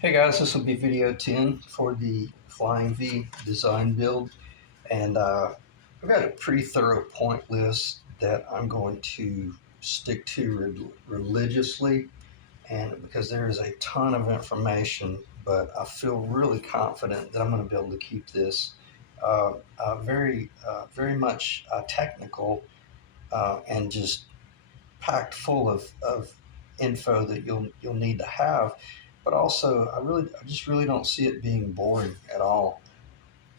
Hey guys, this will be video 10 for the Flying V design build, and I've got a pretty thorough point list that I'm going to stick to religiously, and because there is a ton of information, but I feel really confident that I'm going to be able to keep this very much technical and just packed full of info that you'll need to have. But also, I just really don't see it being boring at all.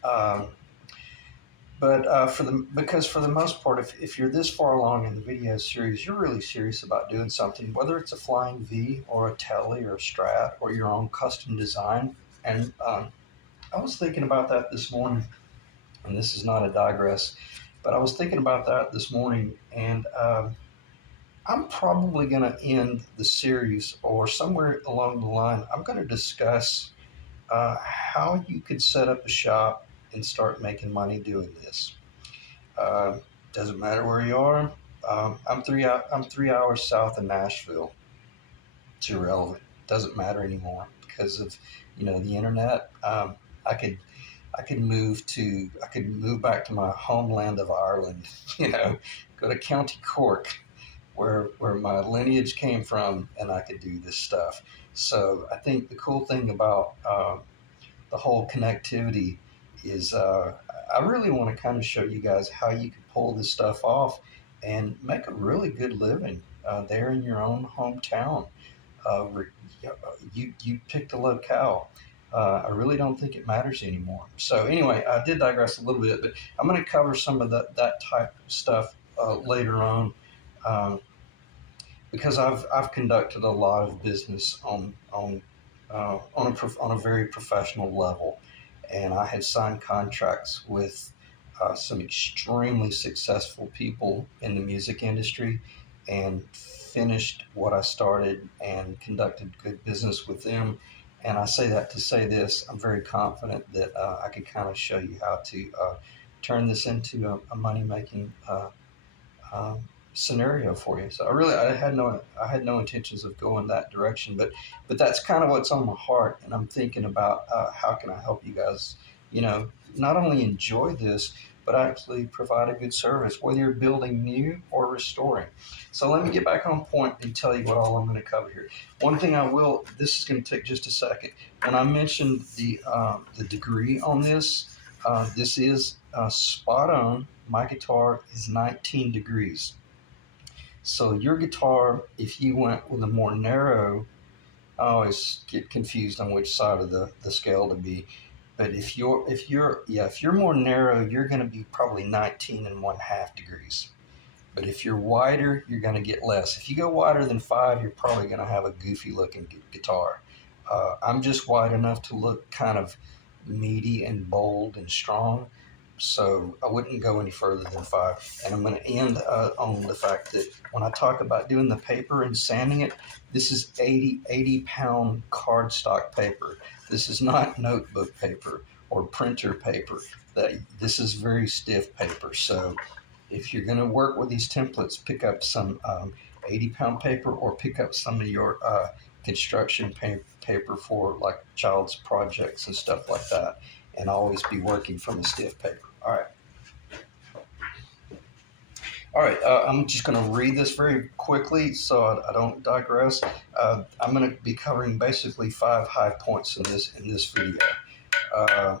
Um, but because for the most part, if you're this far along in the video series, you're really serious about doing something, whether it's a flying V or a telly or a strat or your own custom design. And I was thinking about that this morning, and this is not a digress, but I was thinking about that this morning, and I'm probably going to end the series or somewhere along the line. I'm going to discuss how you could set up a shop and start making money doing this. Uh, doesn't matter where you are. I'm 3 hours south of Nashville. It's irrelevant. Doesn't matter anymore because of the internet. I could move back to my homeland of Ireland. You know, go to County Cork where my lineage came from, and I could do this stuff. So I think the cool thing about the whole connectivity is I really want to kind of show you guys how you can pull this stuff off and make a really good living there in your own hometown. Uh, you pick the locale. I really don't think it matters anymore. So anyway, I did digress a little bit, but I'm going to cover some of that type of stuff later on. Um, because I've conducted a lot of business on a very professional level, and I had signed contracts with some extremely successful people in the music industry, and finished what I started and conducted good business with them. And I say that to say this: I'm very confident that I can kind of show you how to turn this into a money making um, scenario for you. So I had no intentions of going that direction, but that's kind of what's on my heart, and I'm thinking about how can I help you guys, not only enjoy this but actually provide a good service, whether you're building new or restoring. So let me get back on point and tell you what all I'm going to cover here. One thing I will, this is going to take just a second. When I mentioned the degree on this, this is spot on. My guitar is 19 degrees. So your guitar, if you went with a more narrow, I always get confused on which side of the scale to be. But if you're more narrow, you're going to be probably 19 and one half degrees. But if you're wider, you're going to get less. If you go wider than 5, you're probably going to have a goofy looking guitar. I'm just wide enough to look kind of meaty and bold and strong. So I wouldn't go any further than 5. And I'm going to end on the fact that when I talk about doing the paper and sanding it, this is 80 pound cardstock paper. This is not notebook paper or printer paper. This is very stiff paper. So if you're going to work with these templates, pick up some 80-pound paper, or pick up some of your construction paper for like child's projects and stuff like that, and always be working from a stiff paper. All right. I'm just going to read this very quickly so I don't digress. I'm going to be covering basically 5 high points in this video. Uh,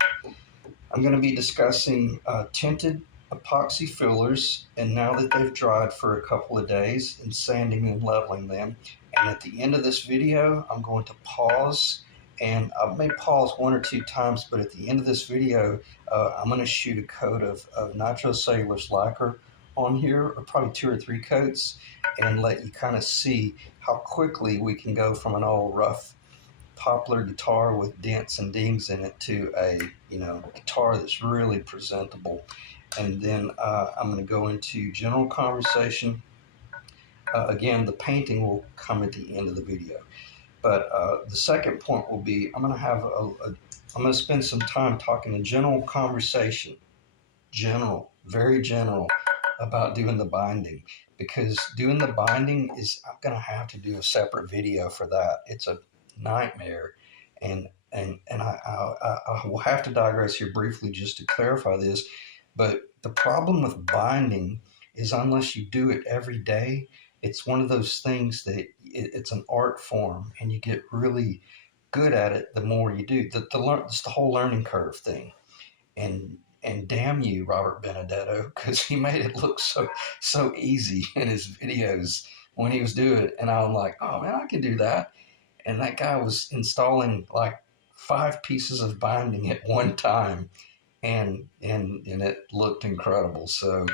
I'm going to be discussing tinted epoxy fillers, and now that they've dried for a couple of days, and sanding and leveling them. And at the end of this video, I'm going to pause, and I may pause 1 or 2 times, but at the end of this video, I'm going to shoot a coat of nitrocellulose lacquer on here, or probably 2 or 3 coats, and let you kind of see how quickly we can go from an old rough poplar guitar with dents and dings in it to a guitar that's really presentable. And then I'm going to go into general conversation. Again, the painting will come at the end of the video, but the second point will be I'm going to spend some time talking in general conversation, very general, about doing the binding, because doing the binding is, I'm going to have to do a separate video for that. It's a nightmare, And I will have to digress here briefly just to clarify this. But the problem with binding is unless you do it every day, it's one of those things that it's an art form, and you get really good at it the more you do. It's the whole learning curve thing. And damn you, Robert Benedetto, because he made it look so easy in his videos when he was doing it. And I'm like, oh man, I can do that. And that guy was installing like 5 pieces of binding at one time, and it looked incredible. So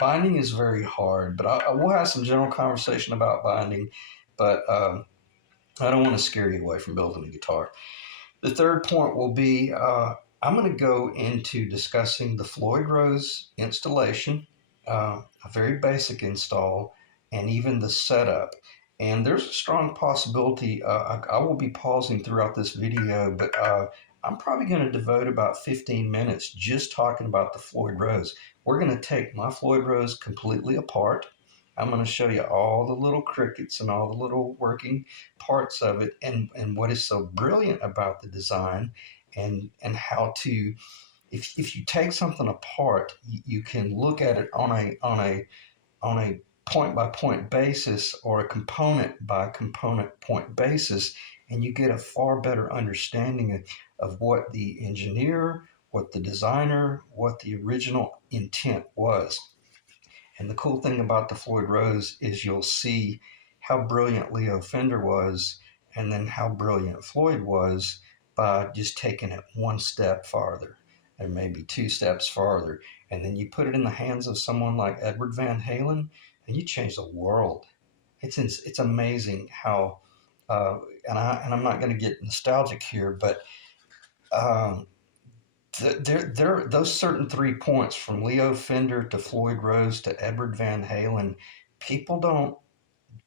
binding is very hard, but I will have some general conversation about binding. But I don't want to scare you away from building a guitar. The third point will be I'm going to go into discussing the Floyd Rose installation, a very basic install, and even the setup. And there's a strong possibility I will be pausing throughout this video, but I'm probably going to devote about 15 minutes just talking about the Floyd Rose. We're going to take my Floyd Rose completely apart. I'm going to show you all the little crickets and all the little working parts of it, and what is so brilliant about the design, and how to, if you take something apart, you can look at it on a point by point basis, or a component by component point basis, and you get a far better understanding of what the engineer, what the designer, what the original intent was. And the cool thing about the Floyd Rose is you'll see how brilliant Leo Fender was, and then how brilliant Floyd was, by just taking it one step farther, and maybe 2 steps farther. And then you put it in the hands of someone like Edward Van Halen, and you change the world. It's amazing how, and I'm not going to get nostalgic here, but um, those certain 3 points from Leo Fender to Floyd Rose to Edward Van Halen, people don't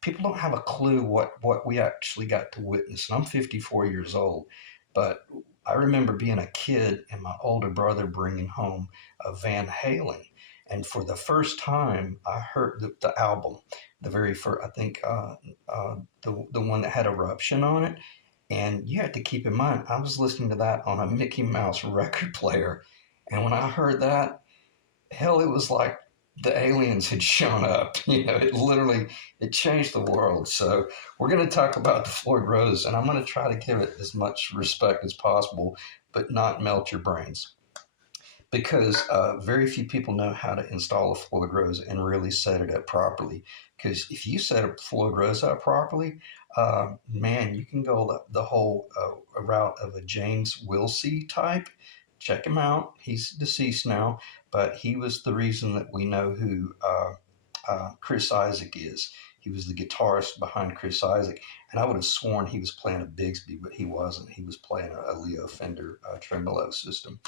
people don't have a clue what we actually got to witness. And I'm 54 years old, but I remember being a kid and my older brother bringing home a Van Halen, and for the first time I heard the album, the very first, I think, the one that had Eruption on it. And you have to keep in mind, I was listening to that on a Mickey Mouse record player. And when I heard that, hell, it was like the aliens had shown up. It literally, it changed the world. So we're going to talk about the Floyd Rose, and I'm going to try to give it as much respect as possible, but not melt your brains, because very few people know how to install a Floyd Rose and really set it up properly. Because if you set a Floyd Rose up properly, man, you can go the whole route of a James Wilsey type. Check him out. He's deceased now, but he was the reason that we know who Chris Isaak is. He was the guitarist behind Chris Isaak, and I would have sworn he was playing a Bigsby, but he wasn't. He was playing a Leo Fender tremolo system.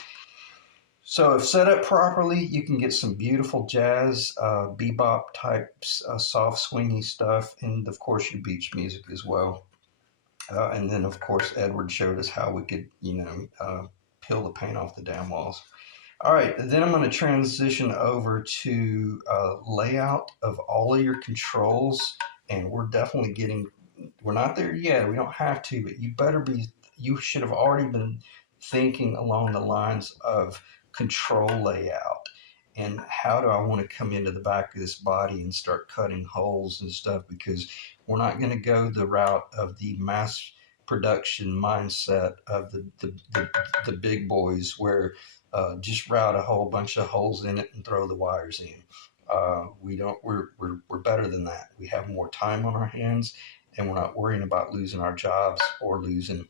So if set up properly, you can get some beautiful jazz, bebop type, soft swingy stuff, and of course your beach music as well. And then of course Edward showed us how we could, peel the paint off the damn walls. All right, then I'm going to transition over to layout of all of your controls, and we're not there yet. We don't have to, but you should have already been thinking along the lines of control layout, and how do I want to come into the back of this body and start cutting holes and stuff, because we're not going to go the route of the mass production mindset of the big boys, where just route a whole bunch of holes in it and throw the wires in. We don't. We're better than that. We have more time on our hands, and we're not worrying about losing our jobs or losing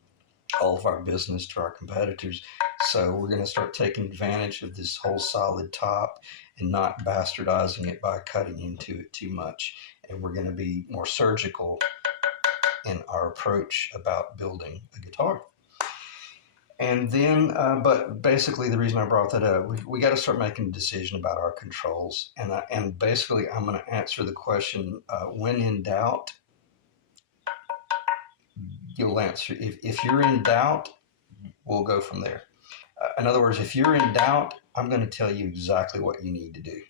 all of our business to our competitors. So we're going to start taking advantage of this whole solid top and not bastardizing it by cutting into it too much. And we're going to be more surgical in our approach about building a guitar. And then, but basically, the reason I brought that up, we got to start making a decision about our controls. And basically, I'm going to answer the question: when in doubt, you'll answer. If you're in doubt, we'll go from there. In other words, if you're in doubt, I'm going to tell you exactly what you need to do.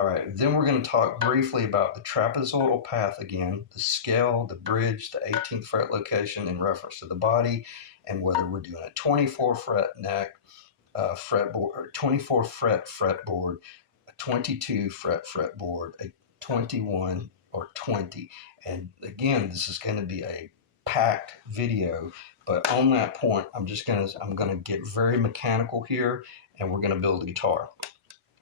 All right, then we're going to talk briefly about the trapezoidal path again, the scale, the bridge, the 18th fret location in reference to the body, and whether we're doing a 24 fret neck fretboard, or 24 fret fretboard, a 22 fret fretboard, a 21 or 20. And again, this is going to be a packed video, but on that point, I'm going to get very mechanical here, and we're going to build a guitar.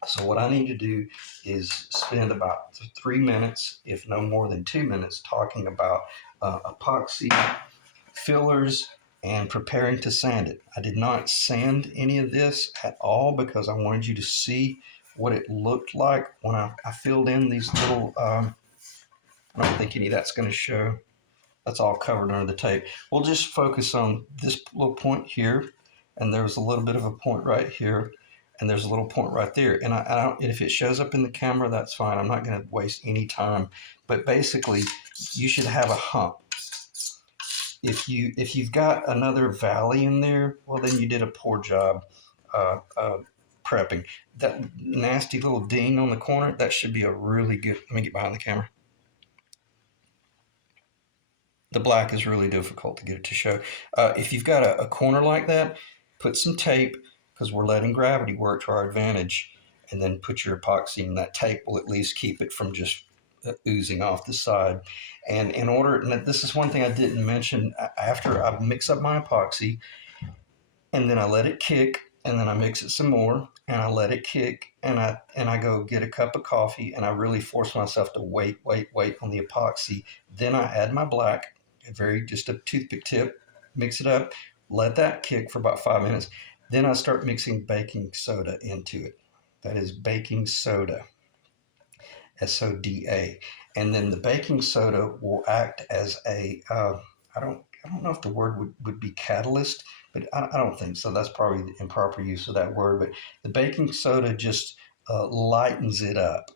So what I need to do is spend about 3 minutes, if no more than 2 minutes, talking about epoxy, fillers, and preparing to sand it. I did not sand any of this at all because I wanted you to see what it looked like when I filled in these little, I don't think any of that's going to show. That's all covered under the tape. We'll just focus on this little point here, and there's a little bit of a point right here, and there's a little point right there. And if it shows up in the camera, that's fine. I'm not going to waste any time. But basically, you should have a hump. If you've got another valley in there, well, then you did a poor job prepping. That nasty little ding on the corner, that should be a really good. Let me get behind the camera. The black is really difficult to get it to show. If you've got a corner like that, put some tape, because we're letting gravity work to our advantage, and then put your epoxy, and that tape will at least keep it from just oozing off the side. And this is one thing I didn't mention, after I mix up my epoxy, and then I let it kick, and then I mix it some more, and I let it kick, and I go get a cup of coffee, and I really force myself to wait on the epoxy. Then I add my black, just a toothpick tip, mix it up, let that kick for about 5 minutes. Then I start mixing baking soda into it. That is baking soda, SODA. And then the baking soda will act as I don't know if the word would be catalyst, but I don't think so. That's probably the improper use of that word. But the baking soda just lightens it up.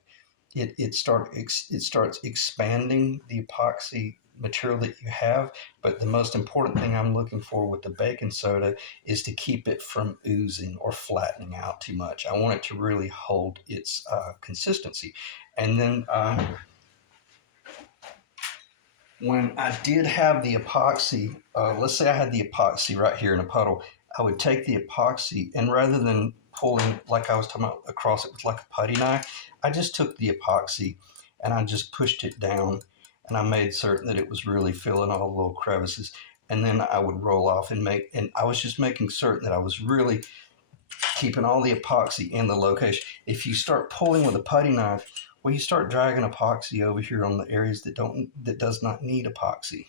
It starts expanding the epoxy material that you have. But the most important thing I'm looking for with the baking soda is to keep it from oozing or flattening out too much. I want it to really hold its consistency. And then when I did have the epoxy, let's say I had the epoxy right here in a puddle, I would take the epoxy, and rather than pulling, like I was talking about, across it with like a putty knife, I just took the epoxy and I just pushed it down, and I made certain that it was really filling all the little crevices. And then I would roll off and I was just making certain that I was really keeping all the epoxy in the location. If you start pulling with a putty knife, well, you start dragging epoxy over here on the areas that does not need epoxy.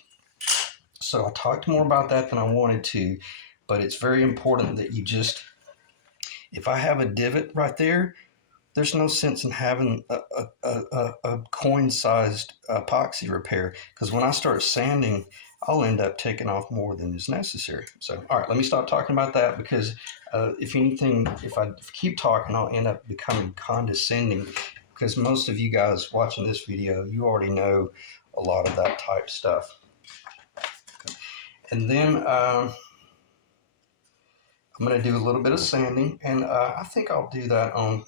So I talked more about that than I wanted to, but it's very important that you just, if I have a divot right there, there's no sense in having a coin-sized epoxy repair, because when I start sanding, I'll end up taking off more than is necessary. So, all right, let me stop talking about that, because if anything, if I keep talking, I'll end up becoming condescending, because most of you guys watching this video, you already know a lot of that type stuff. And then I'm going to do a little bit of sanding, and I think I'll do that on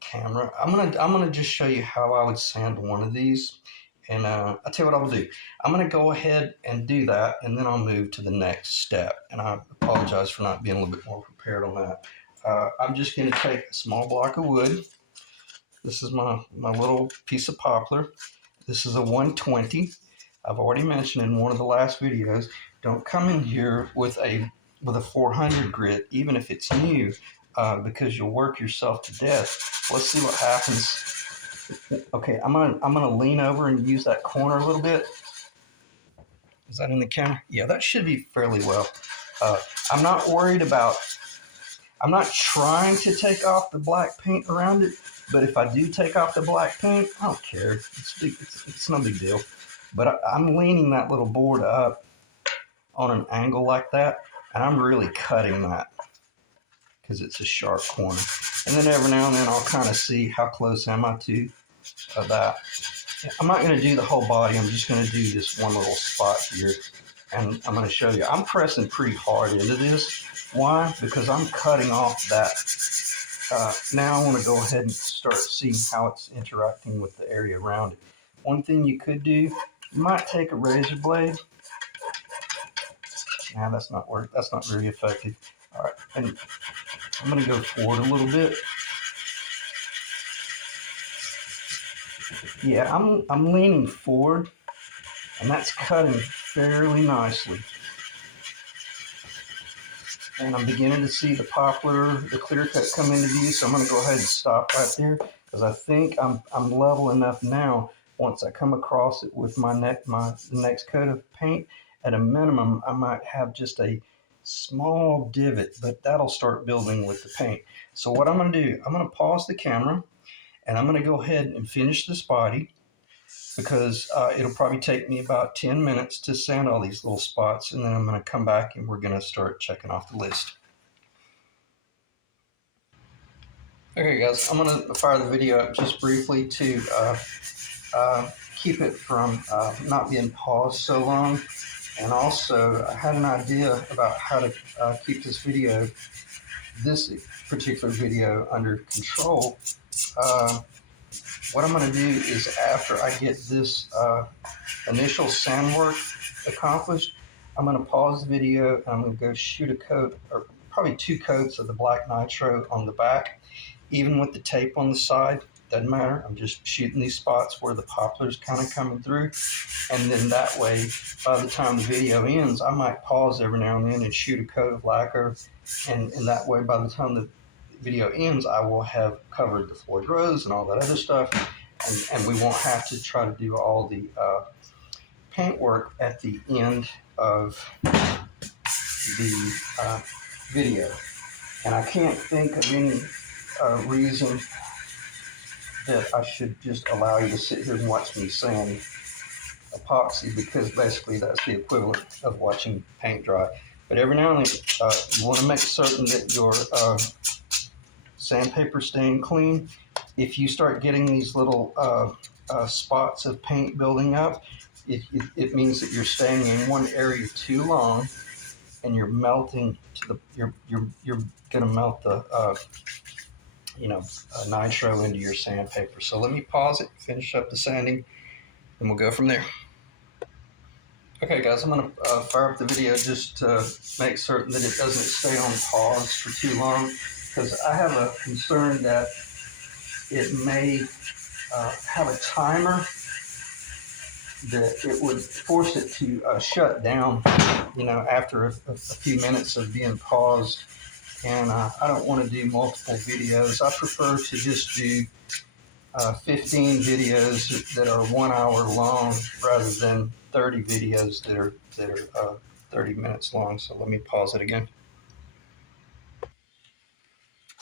camera. I'm gonna just show you how I would sand one of these, and I'll tell you what I'll do. I'm gonna go ahead and do that, and then I'll move to the next step. And I apologize for not being a little bit more prepared on that. I'm just gonna take a small block of wood. This is my little piece of poplar. This is a 120. I've already mentioned in one of the last videos, don't come in here with a 400 grit, even if it's new, because you'll work yourself to death. Let's see what happens. Okay, I'm gonna lean over and use that corner a little bit. Is that in the camera? Yeah, that should be fairly well. I'm not worried about, I'm not trying to take off the black paint around it, but if I do take off the black paint, I don't care. It's no big deal. But I'm leaning that little board up on an angle like that, and I'm really cutting that because it's a sharp corner. And then every now and then I'll kind of see how close am I to that. I'm not going to do the whole body. I'm just going to do this one little spot here, and I'm going to show you. I'm pressing pretty hard into this. Why? Because I'm cutting off that Now I want to go ahead and start seeing how it's interacting with the area around it. One thing you could do, you might take a razor blade. Nah, that's not work. That's not very effective. All right, and I'm going to go forward a little bit. Yeah, I'm leaning forward, and that's cutting fairly nicely. And I'm beginning to see the poplar, the clear cut come into view. So I'm going to go ahead and stop right there because I think I'm level enough now. Once I come across it with the next coat of paint, at a minimum, I might have just a small divot, but that'll start building with the paint. So what I'm going to do, I'm going to pause the camera and I'm going to go ahead and finish this body because it'll probably take me about 10 minutes to sand all these little spots, and then I'm going to come back and we're going to start checking off the list. Okay guys, I'm going to fire the video up just briefly to keep it from not being paused so long, and also I had an idea about how to keep this particular video under control. What I'm going to do is after I get this initial sand work accomplished, I'm going to pause the video and I'm going to go shoot a coat, or probably 2 coats of the black nitro on the back. Even with the tape on the side, doesn't matter. I'm just shooting these spots where the poplar's kind of coming through. And then that way, by the time the video ends, I might pause every now and then and shoot a coat of lacquer. And that way, by the time the video ends, I will have covered the Floyd Rose and all that other stuff. And we won't have to try to do all the paint work at the end of the video. And I can't think of any reason that I should just allow you to sit here and watch me sand epoxy, because basically that's the equivalent of watching paint dry. But every now and then you want to make certain that your sandpaper's staying clean. If you start getting these little spots of paint building up, it means that you're staying in one area too long, and you're melting to the you're going to melt the nitro into your sandpaper. So let me pause it, finish up the sanding, and we'll go from there. Okay guys, I'm going to fire up the video just to make certain that it doesn't stay on pause for too long, because I have a concern that it may have a timer that it would force it to shut down, after a few minutes of being paused. And I don't want to do multiple videos. I prefer to just do 15 videos that are 1 hour long rather than 30 videos that are 30 minutes long. So let me pause it again.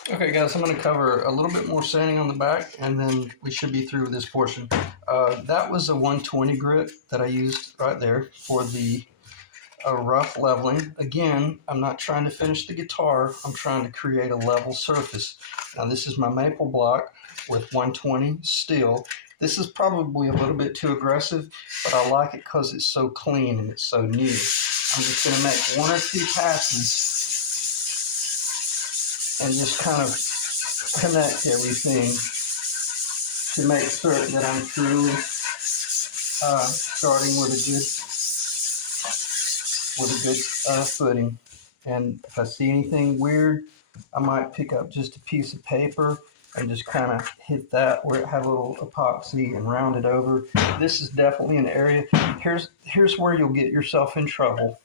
Okay guys, I'm going to cover a little bit more sanding on the back, and then we should be through with this portion. That was a 120 grit that I used right there for the rough leveling. Again, I'm not trying to finish the guitar. I'm trying to create a level surface. Now this is my maple block with 120 steel. This is probably a little bit too aggressive, but I like it because it's so clean and it's so new. I'm just going to make 1 or 2 passes and just kind of connect everything to make certain that I'm truly starting with a good footing. And if I see anything weird, I might pick up just a piece of paper and just kind of hit that where it had a little epoxy and round it over. This is definitely an area. Here's where you'll get yourself in trouble.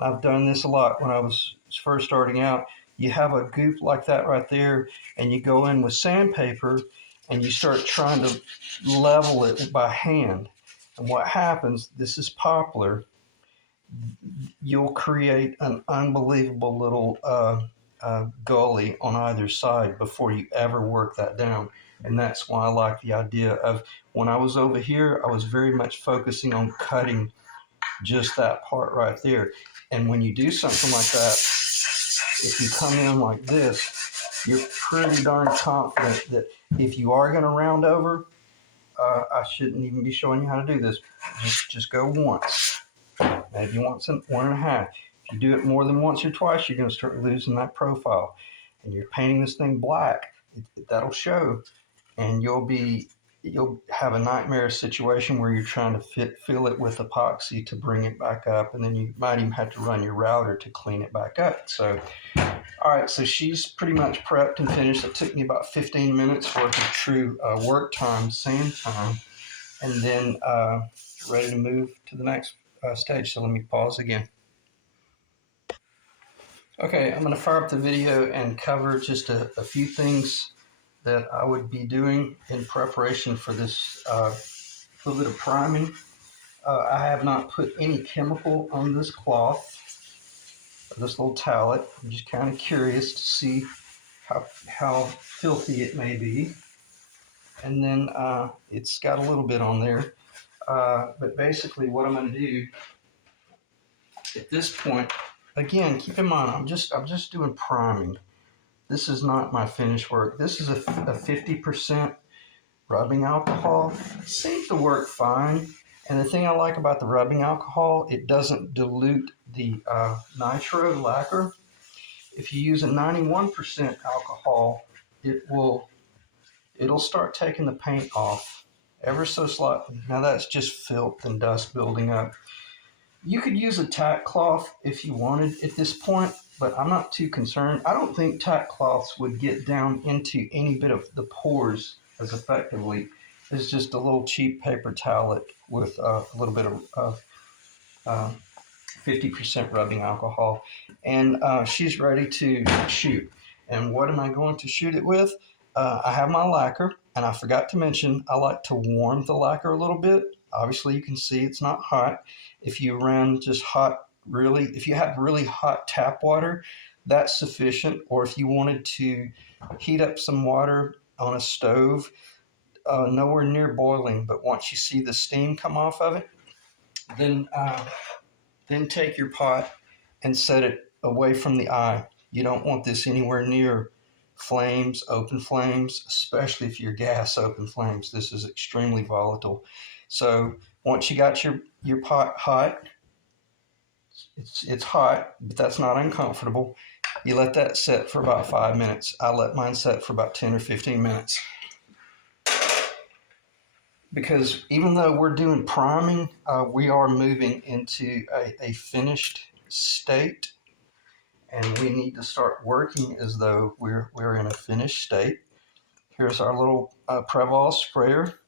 I've done this a lot when I was first starting out. You have a goop like that right there, and you go in with sandpaper and you start trying to level it by hand. And what happens, this is poplar, you'll create an unbelievable little gully on either side before you ever work that down. And that's why I like the idea of, when I was over here, I was very much focusing on cutting just that part right there. And when you do something like that, if you come in like this, you're pretty darn confident that if you are going to round over, I shouldn't even be showing you how to do this. Just go once, maybe once and 1.5. If you do it more than once or twice, you're going to start losing that profile. And you're painting this thing black. that'll show, and you'll have a nightmare situation where you're trying to fill it with epoxy to bring it back up, and then you might even have to run your router to clean it back up. So, all right, so she's pretty much prepped and finished. It took me about 15 minutes worth of true work time, sand time, and then ready to move to the next stage. So let me pause again. Okay, I'm going to fire up the video and cover just a few things that I would be doing in preparation for this little bit of priming. I have not put any chemical on this cloth, this little towelette. I'm just kind of curious to see how filthy it may be. And then it's got a little bit on there. But basically what I'm going to do at this point, again, keep in mind, I'm just doing priming. This is not my finished work. This is a 50% rubbing alcohol. Seems to work fine. And the thing I like about the rubbing alcohol, it doesn't dilute the nitro lacquer. If you use a 91% alcohol, it'll start taking the paint off ever so slightly. Now that's just filth and dust building up. You could use a tack cloth if you wanted at this point, but I'm not too concerned. I don't think tack cloths would get down into any bit of the pores as effectively as just a little cheap paper towelette with a little bit of 50% rubbing alcohol. And she's ready to shoot. And what am I going to shoot it with? I have my lacquer, and I forgot to mention I like to warm the lacquer a little bit. Obviously, you can see it's not hot. If you run just if you have really hot tap water, that's sufficient. Or if you wanted to heat up some water on a stove, nowhere near boiling, but once you see the steam come off of it, then take your pot and set it away from the eye. You don't want this anywhere near flames, open flames, especially if you're gas open flames. This is extremely volatile. So once you got your pot hot, it's hot, but that's not uncomfortable. You let that set for about 5 minutes. I let mine set for about 10 or 15 minutes. Because even though we're doing priming, we are moving into a finished state, and we need to start working as though we're in a finished state. Here's our little Preval sprayer.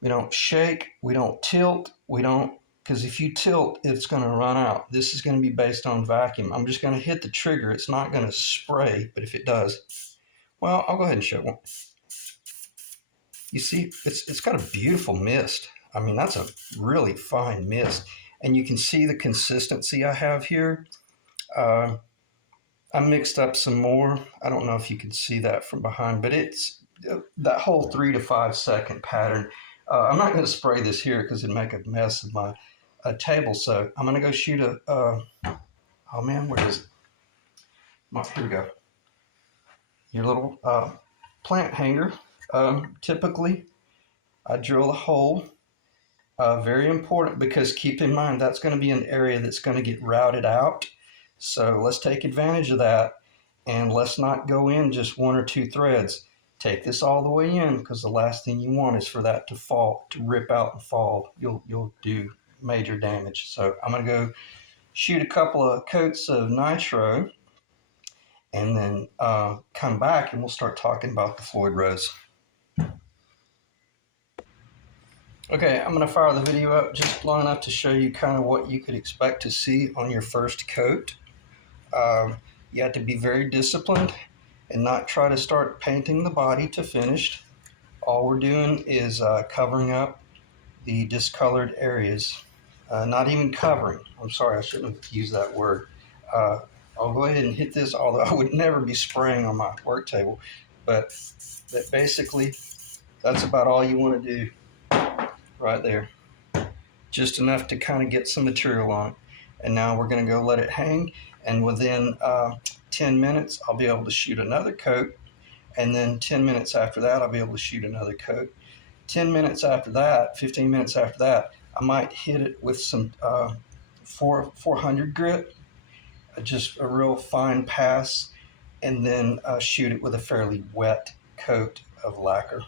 We don't shake, we don't tilt, because if you tilt, it's going to run out. This is going to be based on vacuum. I'm just going to hit the trigger. It's not going to spray, but if it does, well, I'll go ahead and show one. You see, it's got a beautiful mist. I mean, that's a really fine mist. And you can see the consistency I have here. I mixed up some more. I don't know if you can see that from behind, but it's that whole 3 to 5 second pattern. I'm not going to spray this here because it'd make a mess of my table. So I'm going to go shoot oh man, where is it? Here we go. Your little plant hanger. Typically, I drill a hole. Very important, because keep in mind that's going to be an area that's going to get routed out. So let's take advantage of that, and let's not go in just 1 or 2 threads. Take this all the way in, because the last thing you want is for that to fall, to rip out and fall. You'll do major damage. So I'm going to go shoot a couple of coats of nitro, and then come back and we'll start talking about the Floyd Rose. Okay, I'm going to fire the video up just long enough to show you kind of what you could expect to see on your first coat. You have to be very disciplined and not try to start painting the body to finished. All we're doing is covering up the discolored areas. Not even covering. I'm sorry, I shouldn't have used that word. I'll go ahead and hit this, although I would never be spraying on my work table. But basically, that's about all you want to do right there. Just enough to kind of get some material on it. And now we're going to go let it hang, and within 10 minutes I'll be able to shoot another coat, and then 10 minutes after that I'll be able to shoot another coat. 10 minutes after that, 15 minutes after that, I might hit it with some 400 grit, just a real fine pass, and then shoot it with a fairly wet coat of lacquer.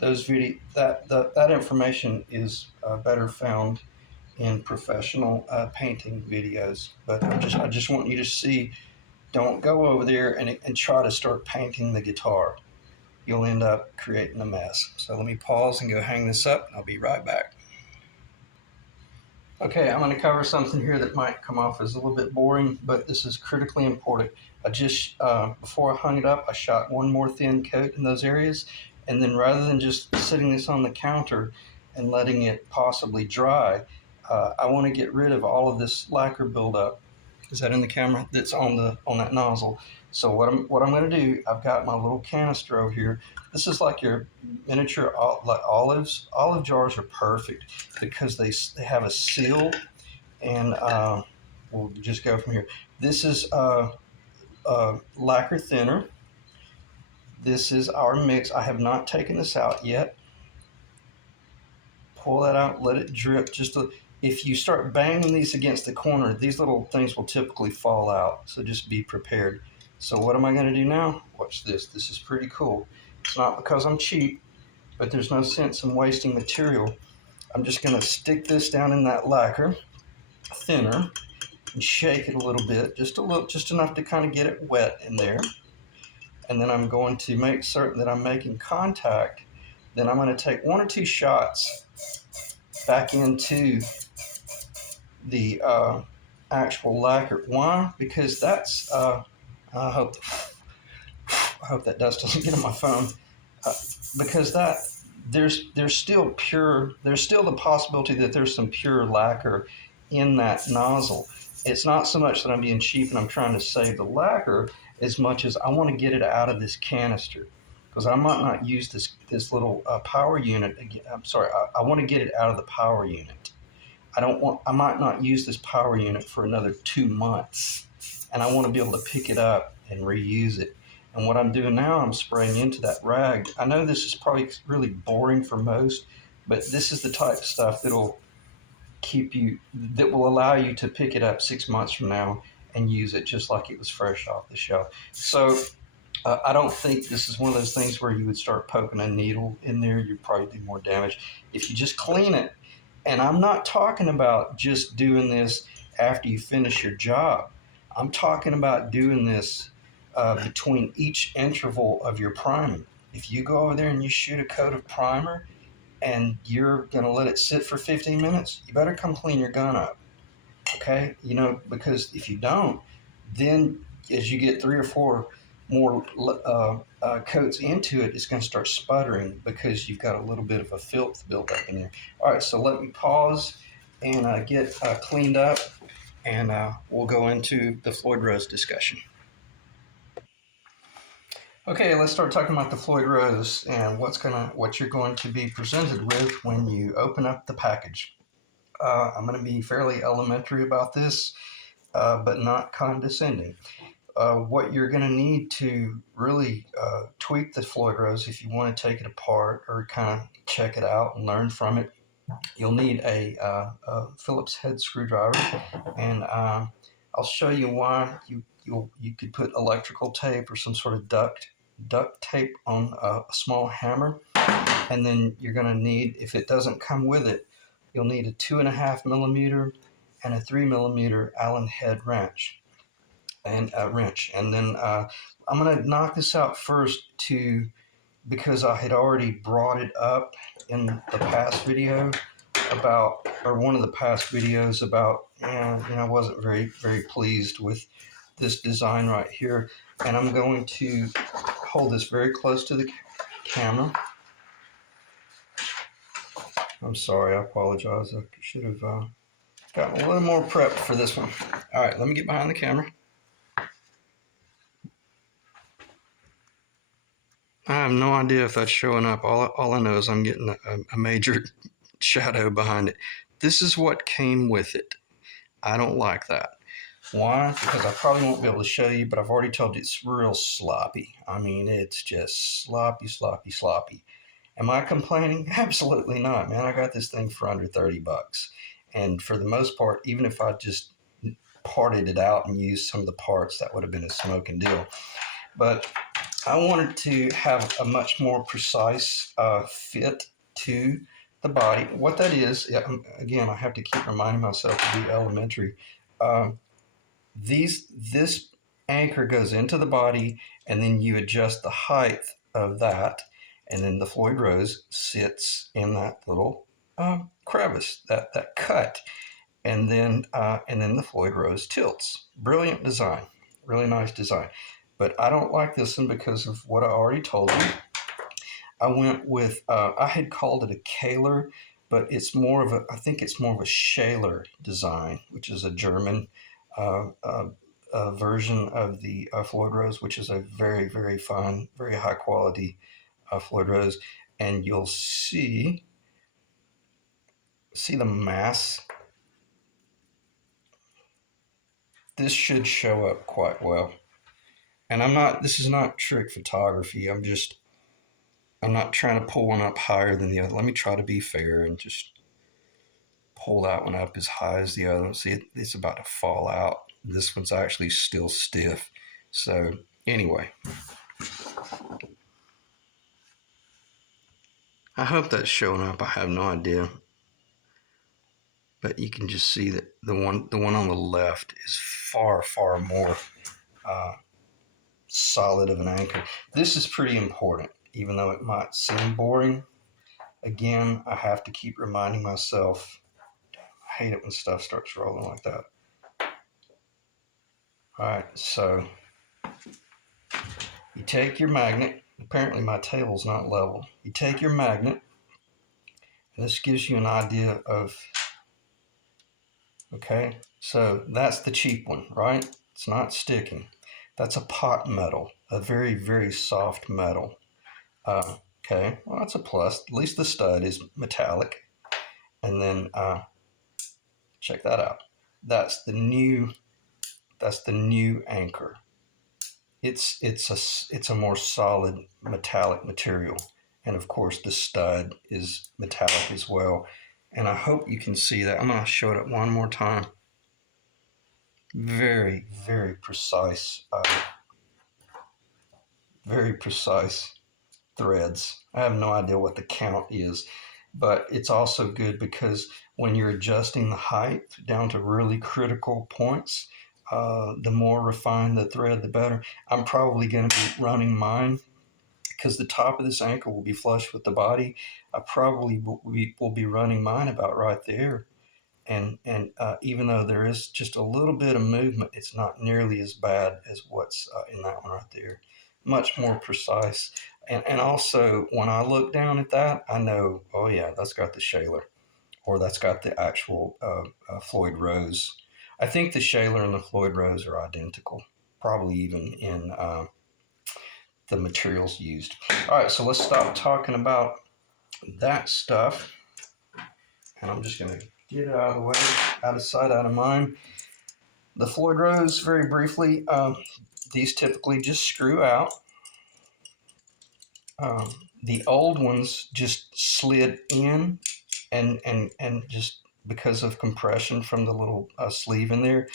That information is better found in professional painting videos. But I just want you to see. Don't go over there and try to start painting the guitar. You'll end up creating a mess. So let me pause and go hang this up. I'll be right back. Okay, I'm going to cover something here that might come off as a little bit boring, but this is critically important. Before I hung it up, I shot one more thin coat in those areas, and then rather than just sitting this on the counter and letting it possibly dry, I want to get rid of all of this lacquer buildup. Is that in the camera? That's on that nozzle. So what I'm going to do, I've got my little canister over here. This is like your miniature like olives. Olive jars are perfect because they have a seal, and we'll just go from here. This is lacquer thinner. This is our mix. I have not taken this out yet. Pull that out, let it drip. If you start banging these against the corner, these little things will typically fall out. So just be prepared. So what am I going to do now? Watch this. This is pretty cool. It's not because I'm cheap, but there's no sense in wasting material. I'm just going to stick this down in that lacquer thinner and shake it a little bit, just enough to kind of get it wet in there. And then I'm going to make certain that I'm making contact. Then I'm going to take one or two shots back into the actual lacquer. Why? Because that's I hope that dust doesn't get on my phone. Because there's still the possibility that there's some pure lacquer in that nozzle. It's not so much that I'm being cheap and I'm trying to save the lacquer as much as I want to get it out of this canister, because I might not use this little power unit again. I'm sorry, I want to get it out of the power unit. I might not use this power unit for another 2 months, and I want to be able to pick it up and reuse it. And what I'm doing now, I'm spraying into that rag. I know this is probably really boring for most, but this is the type of stuff that will allow you to pick it up 6 months from now and use it just like it was fresh off the shelf. So I don't think this is one of those things where you would start poking a needle in there. You'd probably do more damage if you just clean it. And I'm not talking about just doing this after you finish your job. I'm talking about doing this between each interval of your priming. If you go over there and you shoot a coat of primer and you're going to let it sit for 15 minutes, you better come clean your gun up. Okay? Because if you don't, then as you get 3 or 4 more coats into it, it's going to start sputtering because you've got a little bit of a filth built up in there. All right, so let me pause and get cleaned up, and we'll go into the Floyd Rose discussion. Okay, let's start talking about the Floyd Rose and what you're going to be presented with when you open up the package. I'm going to be fairly elementary about this, but not condescending. What you're going to need to really tweak the Floyd Rose, if you want to take it apart or kind of check it out and learn from it, you'll need a Phillips head screwdriver, and I'll show you why you could put electrical tape or some sort of duct tape on a small hammer, and then you're going to need, if it doesn't come with it, you'll need a 2.5 millimeter and a 3 millimeter Allen head wrench. And then I'm going to knock this out first because I had already brought it up in the past video one of the past videos about, I wasn't very, very pleased with this design right here. And I'm going to hold this very close to the camera. I'm sorry, I apologize. I should have gotten a little more prep for this one. All right, let me get behind the camera. I have no idea if that's showing up. All I know is I'm getting a major shadow behind it. This is what came with it. I don't like that. Why? Because I probably won't be able to show you, but I've already told you it's real sloppy. I mean, it's just sloppy, sloppy, sloppy. Am I complaining? Absolutely not, man. I got this thing for under $30. And for the most part, even if I just parted it out and used some of the parts, that would have been a smoking deal. But I wanted to have a much more precise fit to the body. What that is, again, I have to keep reminding myself to be elementary. Um, this anchor goes into the body, and then you adjust the height of that, and then the Floyd Rose sits in that little crevice, that cut, and then the Floyd Rose tilts. Brilliant design, really nice design. But I don't like this one because of what I already told you. I went with I had called it a Kahler, but it's more of a I think it's more of a Shaler design, which is a German uh, uh, version of the Floyd Rose, which is a very fine, very high quality Floyd Rose, and you'll see the mass. This should show up quite well. And I'm not. This is not trick photography. I'm not trying to pull one up higher than the other. Let me try to be fair and just pull that one up as high as the other one. See, it's about to fall out. This one's actually still stiff. So anyway, I hope that's showing up. I have no idea, but you can just see that the one on the left is far more uh, solid of an anchor. This is pretty important, even though it might seem boring. Again, I have to keep reminding myself. I hate it when stuff starts rolling like that. All right, so you take your magnet. Apparently, my table's not level. You take your magnet, and this gives you an idea of, okay, so that's the cheap one, right? It's not sticking. That's a pot metal, a very soft metal. Okay, well, that's a plus. At least the stud is metallic. And then check that out. That's the new. That's the new anchor. It's a more solid metallic material, and of course the stud is metallic as well. And I hope you can see that. I'm going to show it one more time. Very precise, very precise threads. I have no idea what the count is, but it's also good because when you're adjusting the height down to really critical points, the more refined the thread, the better. I'm probably going to be running mine because the top of this anchor will be flush with the body. I probably will be running mine about right there. And even though there is just a little bit of movement, it's not nearly as bad as what's in that one right there. Much more precise. And also, when I look down at that, I know, oh yeah, that's got the Shaler, or that's got the actual Floyd Rose. I think the Shaler and the Floyd Rose are identical, probably even in the materials used. All right, so let's stop talking about that stuff. And I'm just going to get it out of the way, out of sight, out of mind. The Floyd Rose, very briefly, these typically just screw out. Um, the old ones just slid in and just because of compression from the little sleeve in there.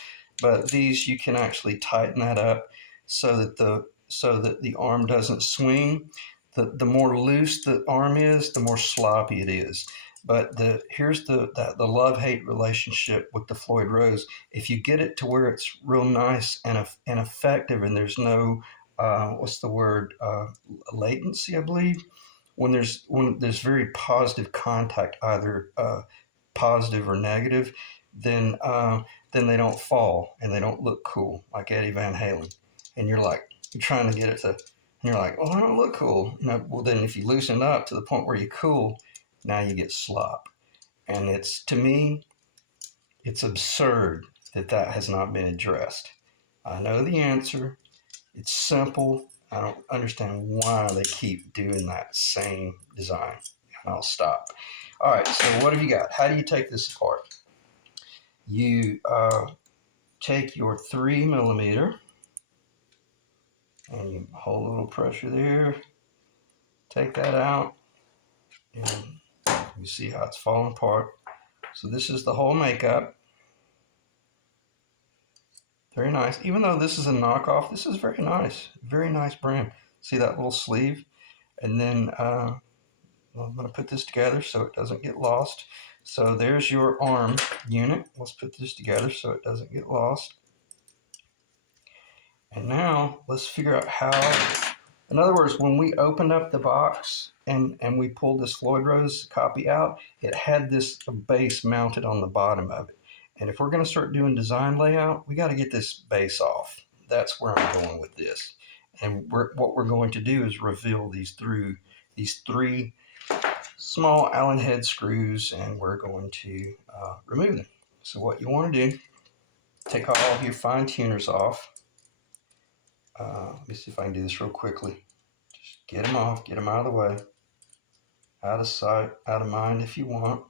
But these you can actually tighten that up so that the arm doesn't swing. The more loose the arm is, the more sloppy it is. But here's the love hate relationship with the Floyd Rose. If you get it to where it's real nice and effective, and there's no what's the word latency, I believe, when there's very positive contact, either positive or negative, then they don't fall and they don't look cool like Eddie Van Halen. And you're trying to get it to, and you're like, oh, I don't look cool. No, well, then if you loosen up to the point where you're cool, now you get slop. And it's, to me, it's absurd that has not been addressed. I know the answer. It's simple. I don't understand why they keep doing that same design. And I'll stop. All right, so what have you got? How do you take this apart? You take your 3mm and you hold a little pressure there. Take that out, and you see how it's falling apart. So this is the whole makeup. Very nice. Even though this is a knockoff, this is very nice. Very nice brand. See that little sleeve? And then well, I'm going to put this together so it doesn't get lost. So there's your arm unit. Let's put this together so it doesn't get lost. And now let's figure out how, in other words, when we opened up the box and we pulled this Floyd Rose copy out, it had this base mounted on the bottom of it. And if we're going to start doing design layout, we got to get this base off. That's where I'm going with this. And what we're going to do is reveal these through these three small Allen head screws, and we're going to remove them. So what you want to do, take all of your fine tuners off. Let me see if I can do this real quickly. Just get them off, get them out of the way, out of sight, out of mind if you want.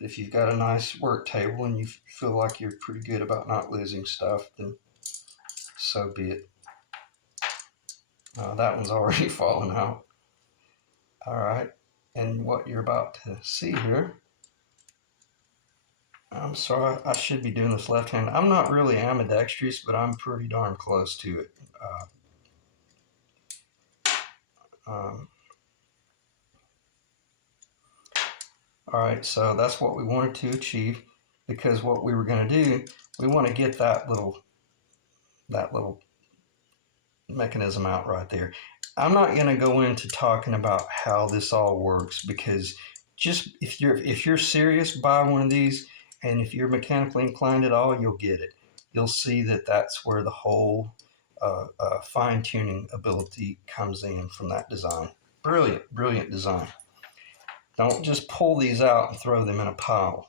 If you've got a nice work table and you feel like you're pretty good about not losing stuff, then so be it. That one's already fallen out. All right, and what you're about to see here, I'm sorry, I should be doing this left-handed. I'm not really ambidextrous, but I'm pretty darn close to it. All right, so that's what we wanted to achieve, because what we were going to do, we want to get that little mechanism out right there. I'm not going to go into talking about how this all works, because just if you're serious, buy one of these, and if you're mechanically inclined at all, you'll get it. You'll see that that's where the whole fine-tuning ability comes in from that design. Brilliant design. Don't just pull these out and throw them in a pile.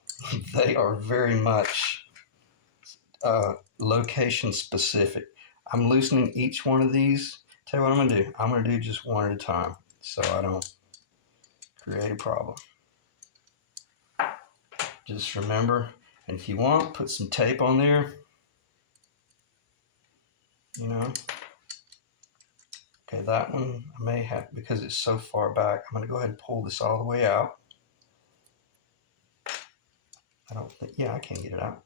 They are very much location specific. I'm loosening each one of these. Tell you what I'm going to do. I'm going to do just one at a time so I don't create a problem. Just remember, and if you want, put some tape on there. You know. Okay, that one I may have, because it's so far back, I'm going to go ahead and pull this all the way out. I don't think, yeah, I can get it out.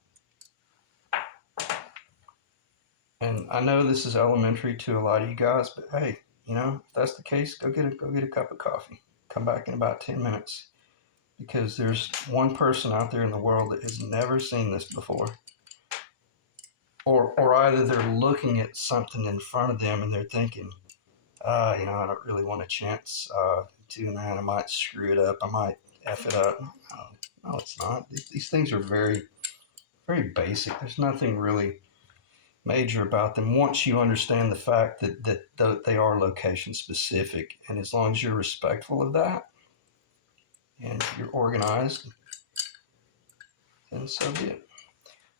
And I know this is elementary to a lot of you guys, but hey, you know, if that's the case, go get a cup of coffee. Come back in about 10 minutes, because there's one person out there in the world that has never seen this before. Or either they're looking at something in front of them and they're thinking, you know, I don't really want a chance doing that. I might screw it up. I might F it up. No, it's not. These things are very, very basic. There's nothing really major about them once you understand the fact that they are location specific. And as long as you're respectful of that and you're organized, then so be it.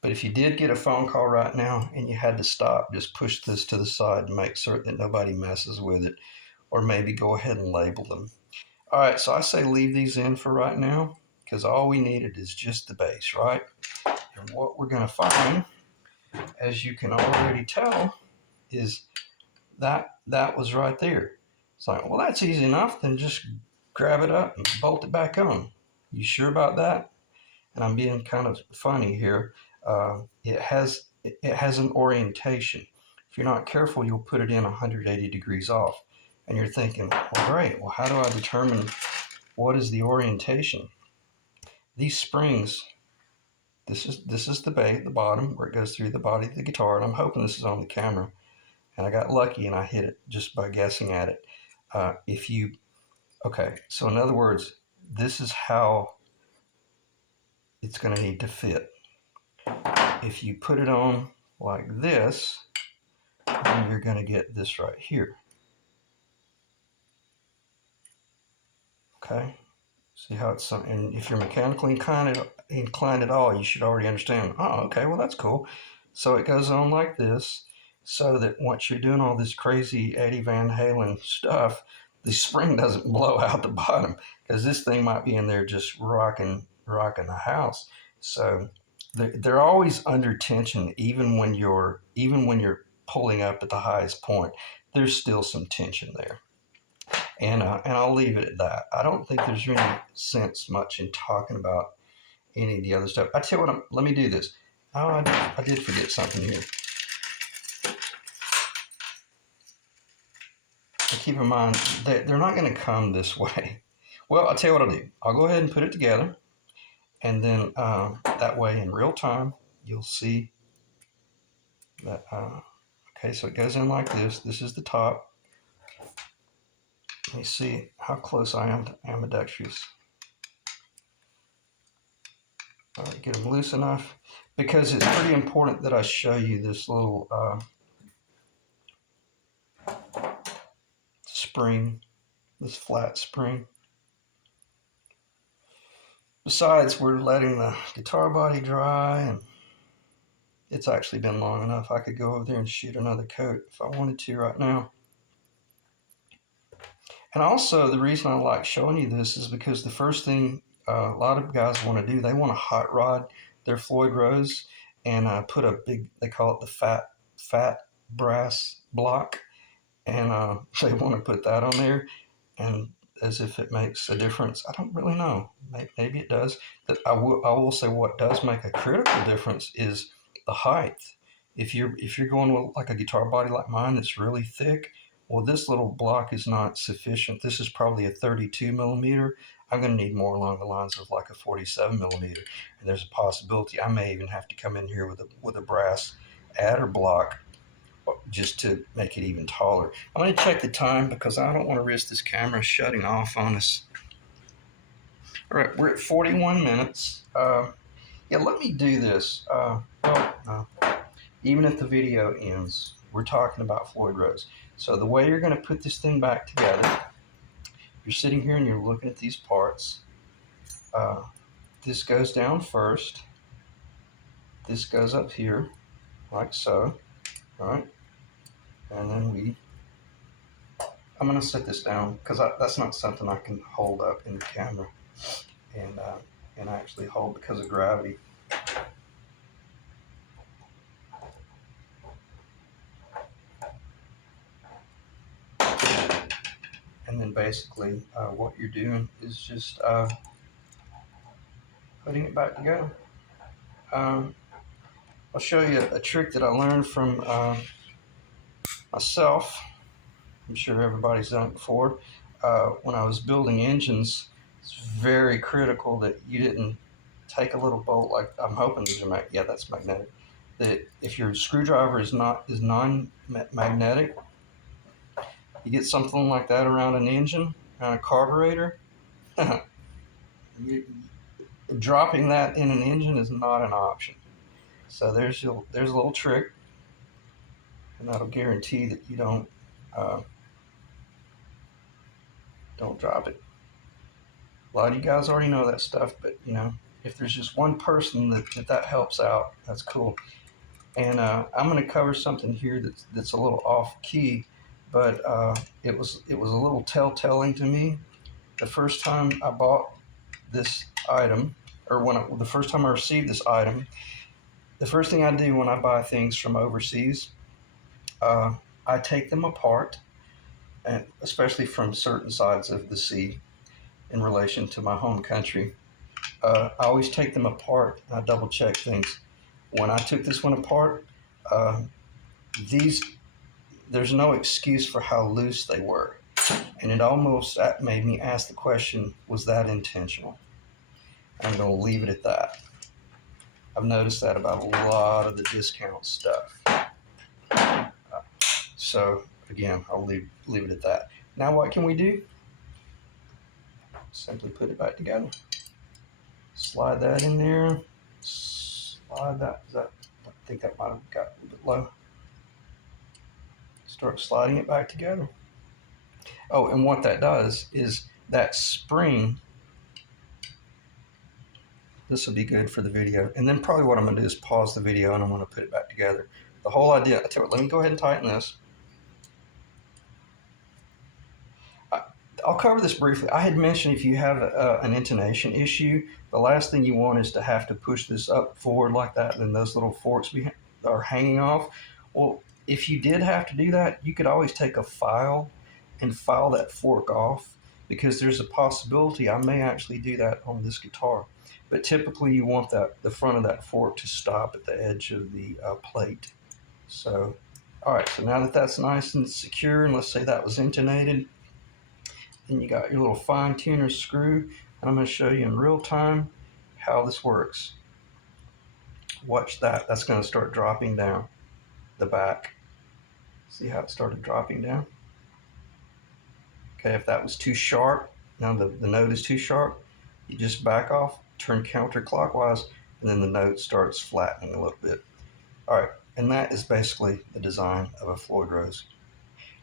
But if you did get a phone call right now and you had to stop, just push this to the side and make certain that nobody messes with it, or maybe go ahead and label them. All right, so I say leave these in for right now, because all we needed is just the base, right? And what we're going to find, as you can already tell, is that was right there. It's like, well, that's easy enough. Then just grab it up and bolt it back on. You sure about that? And I'm being kind of funny here. It has an orientation. If you're not careful, you'll put it in 180 degrees off. And you're thinking, well, great. Well, how do I determine what is the orientation? These springs, this is the bottom where it goes through the body of the guitar. And I'm hoping this is on the camera. And I got lucky and I hit it just by guessing at it. Okay, so in other words, this is how it's going to need to fit. If you put it on like this, then you're going to get this right here. Okay, see how it's, and if you're mechanically inclined at all, you should already understand, oh, okay, well, that's cool. So it goes on like this, so that once you're doing all this crazy Eddie Van Halen stuff, the spring doesn't blow out the bottom, because this thing might be in there just rocking the house. So they're always under tension, even when you're pulling up at the highest point. There's still some tension there, and I'll leave it at that. I don't think there's really sense much in talking about any of the other stuff. I tell you what, let me do this. Oh, I did forget something here. keep in mind that they're not going to come this way. Well, I'll tell you what I'll do. I'll go ahead and put it together, and then that way in real time, you'll see that. Okay, so it goes in like this. This is the top. Let me see how close I am to ambidextrous. All right, get them loose enough, because it's pretty important that I show you this little spring, this flat spring. Besides, we're letting the guitar body dry, and it's actually been long enough. I could go over there and shoot another coat if I wanted to right now. And also, the reason I like showing you this is because the first thing a lot of guys want to do, they want to hot rod their Floyd Rose and put a big, they call it the fat brass block, and they want to put that on there, and as if it makes a difference. I don't really know. Maybe it does. But I will say what does make a critical difference is the height. If you're going with like a guitar body like mine that's really thick, well, this little block is not sufficient. This is probably a 32 millimeter. I'm going to need more along the lines of like a 47 millimeter. And there's a possibility I may even have to come in here with a brass adder block just to make it even taller. I'm going to check the time because I don't want to risk this camera shutting off on us. All right, we're at 41 minutes. Yeah, let me do this. No. Even if the video ends, we're talking about Floyd Rose. So the way you're going to put this thing back together, you're sitting here and you're looking at these parts. This goes down first. This goes up here, like so. All right, and then I'm going to set this down because that's not something I can hold up in the camera and actually hold because of gravity. And then basically what you're doing is just putting it back together. I'll show you a trick that I learned from myself. I'm sure everybody's done it before. When I was building engines, it's very critical that you didn't take a little bolt like I'm hoping these are magnetic. Yeah, that's magnetic. That if your screwdriver is non-magnetic, you get something like that around an engine, around a carburetor. Dropping that in an engine is not an option. So there's a little trick, and that'll guarantee that you don't drop it. A lot of you guys already know that stuff, but if there's just one person that helps out, that's cool. And I'm going to cover something here that's a little off key, but it was a little telltale to me. The first time I bought this item, or the first time I received this item, the first thing I do when I buy things from overseas, I take them apart, and especially from certain sides of the sea in relation to my home country. I always take them apart and I double check things. When I took this one apart, there's no excuse for how loose they were. And it almost made me ask the question, was that intentional? I'm going to leave it at that. I've noticed that about a lot of the discount stuff. So again, I'll leave it at that. Now what can we do? Simply put it back together. Slide that in there. Slide that. I think that might have got a little bit low. Start sliding it back together. Oh, and what that does is that spring, this will be good for the video. And then probably what I'm going to do is pause the video and I'm going to put it back together. The whole idea, I tell you what, let me go ahead and tighten this. I'll cover this briefly. I had mentioned if you have an intonation issue, the last thing you want is to have to push this up forward like that, and then those little forks are hanging off. Well, if you did have to do that, you could always take a file and file that fork off, because there's a possibility I may actually do that on this guitar. But typically you want the front of that fork to stop at the edge of the plate. So All right, so now that that's nice and secure, and let's say that was intonated, then you got your little fine tuner screw, and I'm going to show you in real time how this works. Watch that. That's going to start dropping down the back. See how it started dropping down? Okay, if that was too sharp, now the note is too sharp, you just back off, turn counterclockwise, and then the note starts flattening a little bit. All right, and that is basically the design of a Floyd Rose.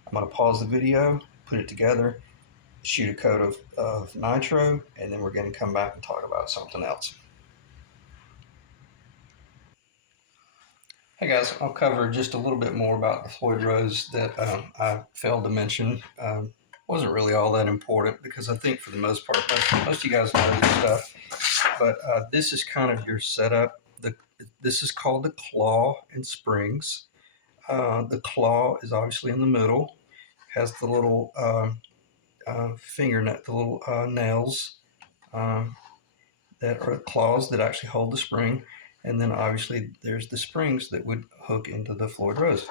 I'm going to pause the video, put it together, shoot a coat of nitro, and then we're going to come back and talk about something else. Hey guys, I'll cover just a little bit more about the Floyd Rose that I failed to mention. Wasn't really all that important because I think for the most part, most of you guys know this stuff. But this is kind of your setup. This is called the claw and springs. The claw is obviously in the middle, has the little the little nails that are claws that actually hold the spring. And then obviously there's the springs that would hook into the Floyd Rose.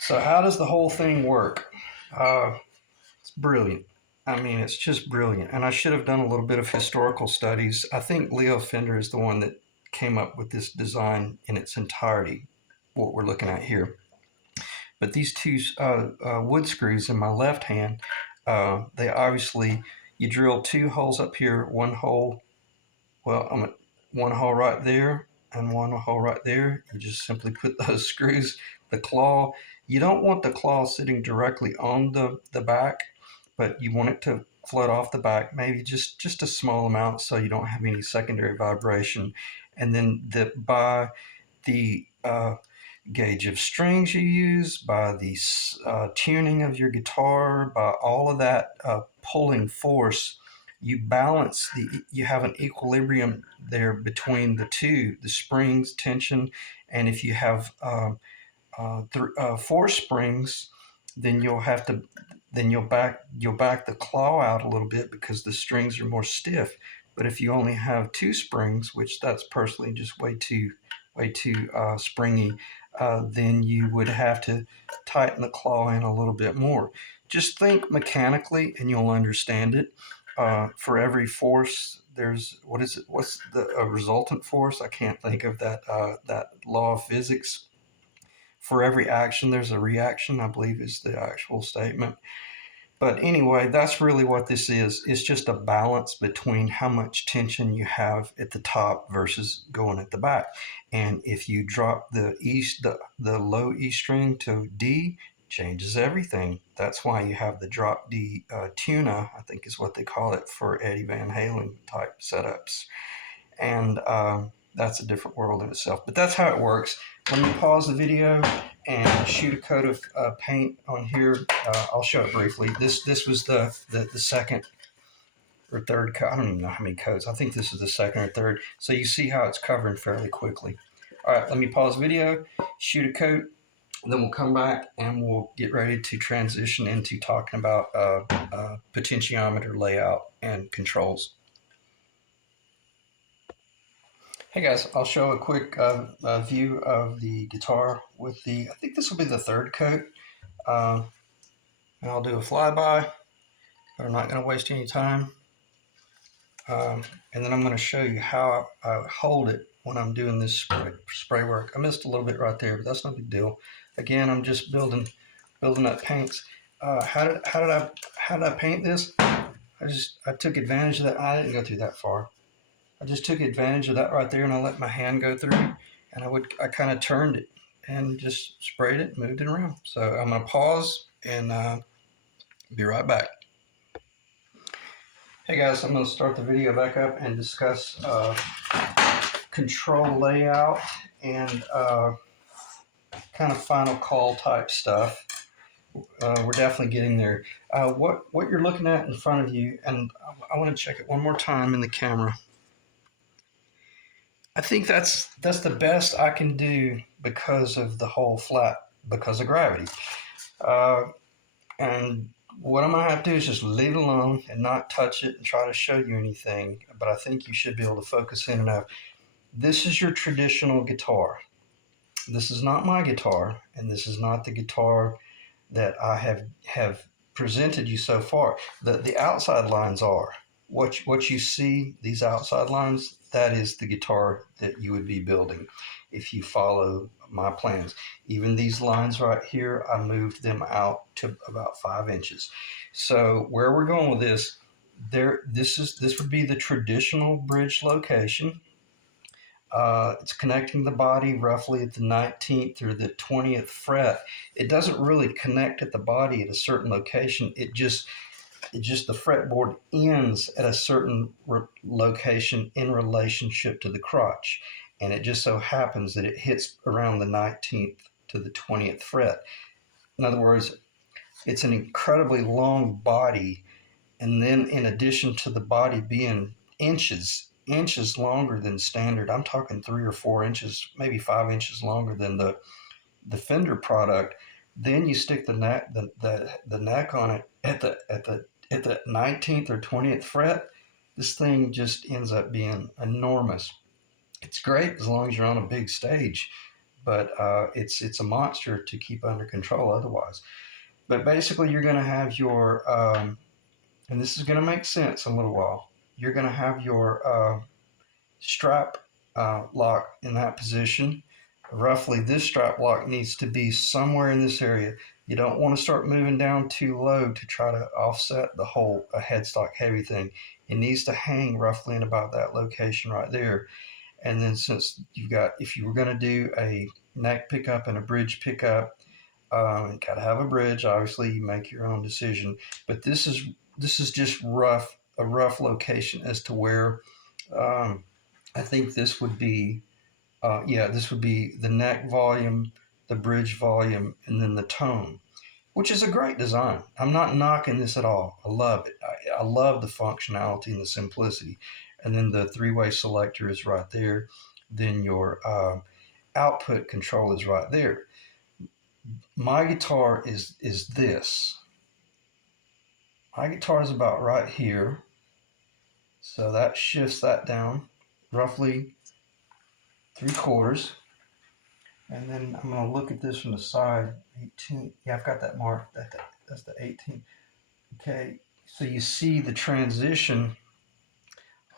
So how does the whole thing work? It's brilliant. I mean, it's just brilliant. And I should have done a little bit of historical studies. I think Leo Fender is the one that came up with this design in its entirety, what we're looking at here. But these two wood screws in my left hand, they obviously, you drill two holes up here, one hole, well, I'm at one hole right there and one hole right there. You just simply put those screws, the claw. You don't want the claw sitting directly on the back, but you want it to float off the back, maybe just a small amount so you don't have any secondary vibration. And then by the gauge of strings you use, by the tuning of your guitar, by all of that pulling force, you balance you have an equilibrium there between the two, the springs tension, and if you have four springs, then you'll back the claw out a little bit because the strings are more stiff. But if you only have two springs, which that's personally just way too springy, then you would have to tighten the claw in a little bit more. Just think mechanically and you'll understand it. For every force, there's what's the resultant force? I can't think of that law of physics. For every action, there's a reaction, I believe is the actual statement. But anyway, that's really what this is. It's just a balance between how much tension you have at the top versus going at the back. And if you drop the low E string to D, changes everything. That's why you have the drop D tuna, I think is what they call it for Eddie Van Halen type setups. And that's a different world in itself. But that's how it works. Let me pause the video and shoot a coat of paint on here. I'll show it briefly. This was the second or third coat. I don't even know how many coats. I think this is the second or third. So you see how it's covering fairly quickly. All right, let me pause the video, shoot a coat, then we'll come back and we'll get ready to transition into talking about potentiometer layout and controls. Hey guys, I'll show a quick view of the guitar with I think this will be the third coat. And I'll do a flyby, but I'm not going to waste any time. And then I'm going to show you how I hold it when I'm doing this spray work. I missed a little bit right there, but that's no big deal. Again, I'm just building up paints. How did I paint this? I took advantage of that. I didn't go through that far. I just took advantage of that right there, and I let my hand go through, and I kind of turned it and just sprayed it, moved it around. So I'm going to pause and be right back. Hey guys, I'm going to start the video back up and discuss control layout and kind of final call type stuff. We're definitely getting there. What you're looking at in front of you, and I want to check it one more time in the camera. I think that's the best I can do because of the whole because of gravity. And what I'm going to have to do is just leave it alone and not touch it and try to show you anything. But I think you should be able to focus in enough. This is your traditional guitar. This is not my guitar, and this is not the guitar that I have presented you so far. The outside lines are what you see. These outside lines, that is the guitar that you would be building if you follow my plans. Even these lines right here, I moved them out to about 5 inches. So where we're going with this, this would be the traditional bridge location. It's connecting the body roughly at the 19th or the 20th fret. It doesn't really connect at the body at a certain location. It just the fretboard ends at a certain location in relationship to the crotch, and it just so happens that it hits around the 19th to the 20th fret. In other words, it's an incredibly long body, and then in addition to the body being inches longer than standard, I'm talking 3 or 4 inches, maybe 5 inches longer than the Fender product. Then you stick the neck on it at the 19th or 20th fret. This thing just ends up being enormous. It's great as long as you're on a big stage, but it's a monster to keep under control otherwise. But basically, you're going to have your and this is going to make sense in a little while. You're going to have your strap lock in that position. Roughly, this strap lock needs to be somewhere in this area. You don't want to start moving down too low to try to offset the whole headstock heavy thing. It needs to hang roughly in about that location right there. And then since if you were going to do a neck pickup and a bridge pickup, you got to have a bridge. Obviously, you make your own decision. But this is just a rough location as to where I think this would be. This would be the neck volume, the bridge volume, and then the tone, which is a great design. I'm not knocking this at all. I love it. I love the functionality and the simplicity. And then the three-way selector is right there. Then your output control is right there. My guitar is this. My guitar is about right here. So that shifts that down roughly 3/4. And then I'm going to look at this from the side. 18. Yeah, I've got that marked. That's the 18. Okay, so you see the transition.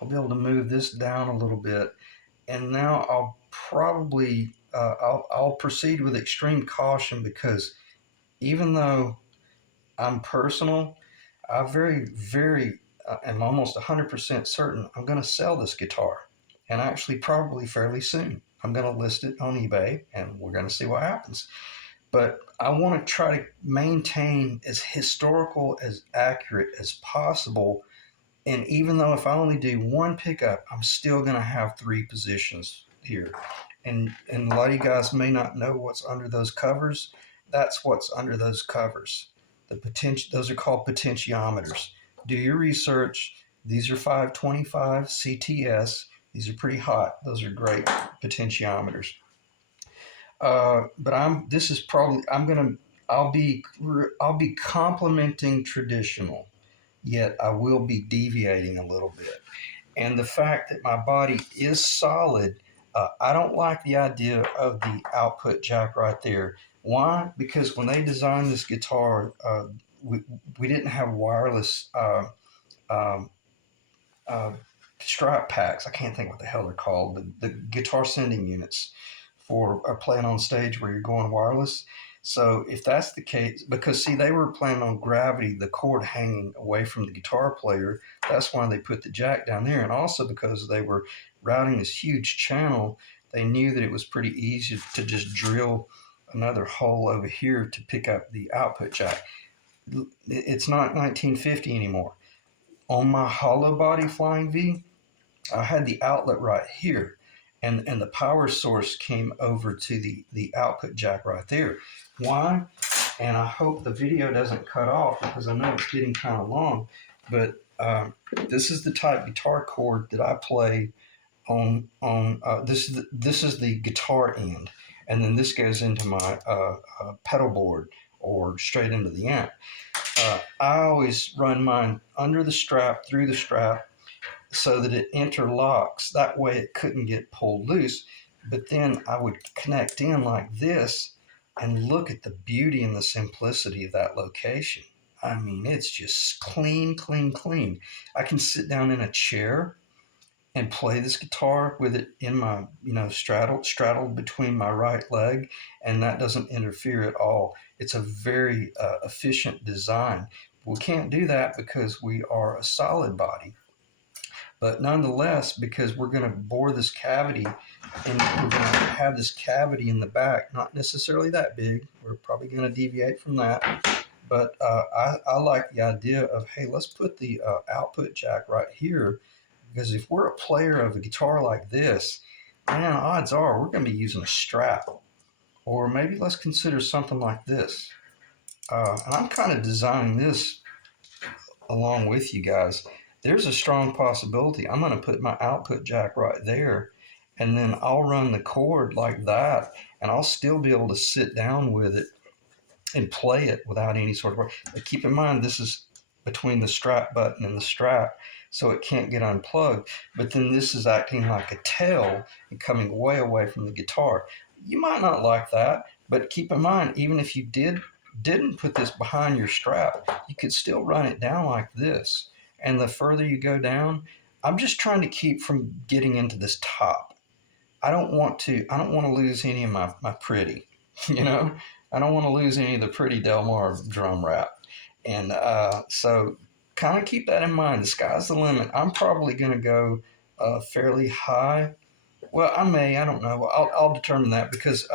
I'll be able to move this down a little bit. And now I'll probably I'll proceed with extreme caution because even though I'm personal, I very am almost 100% certain I'm going to sell this guitar, and actually probably fairly soon. I'm going to list it on eBay, and we're going to see what happens. But I want to try to maintain as historical, as accurate as possible. And even though if I only do one pickup, I'm still going to have three positions here. And a lot of you guys may not know what's under those covers. That's what's under those covers. Those are called potentiometers. Do your research. These are 525 CTS. These are pretty hot. Those are great potentiometers. But this is probably I'll be complimenting traditional, yet I will be deviating a little bit. And the fact that my body is solid, I don't like the idea of the output jack right there. Why? Because when they designed this guitar, we didn't have wireless um, uh, strap packs. I can't think what the hell they're called. The guitar sending units for playing on stage where you're going wireless. So if that's the case, because see, they were planning on gravity, the cord hanging away from the guitar player. That's why they put the jack down there, and also because they were routing this huge channel, they knew that it was pretty easy to just drill another hole over here to pick up the output jack. It's not 1950 anymore. On my hollow body Flying V, I had the outlet right here, and the power source came over to the output jack right there. Why? And I hope the video doesn't cut off because I know it's getting kind of long, but this is the type guitar chord that I play on this is the guitar end, and then this goes into my pedal board or straight into the amp. I always run mine under the strap, through the strap, so that it interlocks. That way it couldn't get pulled loose. But then I would connect in like this and look at the beauty and the simplicity of that location. I mean, it's just clean, clean, clean. I can sit down in a chair and play this guitar with it in my, straddled between my right leg, and that doesn't interfere at all. It's a very efficient design. We can't do that because we are a solid body, but nonetheless, because we're going to bore this cavity and we're going to have this cavity in the back, not necessarily that big. We're probably going to deviate from that. But I like the idea of, hey, let's put the output jack right here, because if we're a player of a guitar like this, man, odds are we're going to be using a strap. Or maybe let's consider something like this. And I'm kind of designing this along with you guys. There's a strong possibility I'm going to put my output jack right there, and then I'll run the cord like that, and I'll still be able to sit down with it and play it without any sort of work. But keep in mind, this is between the strap button and the strap, so it can't get unplugged. But then this is acting like a tail and coming way away from the guitar. You might not like that, but keep in mind, even if you didn't put this behind your strap, you could still run it down like this. And the further you go down, I'm just trying to keep from getting into this top. I don't want to lose any of my pretty, you know. I don't want to lose any of the pretty Delmar drum wrap. And so kind of keep that in mind. The sky's the limit. I'm probably going to go fairly high. Well, I don't know. I'll determine that because,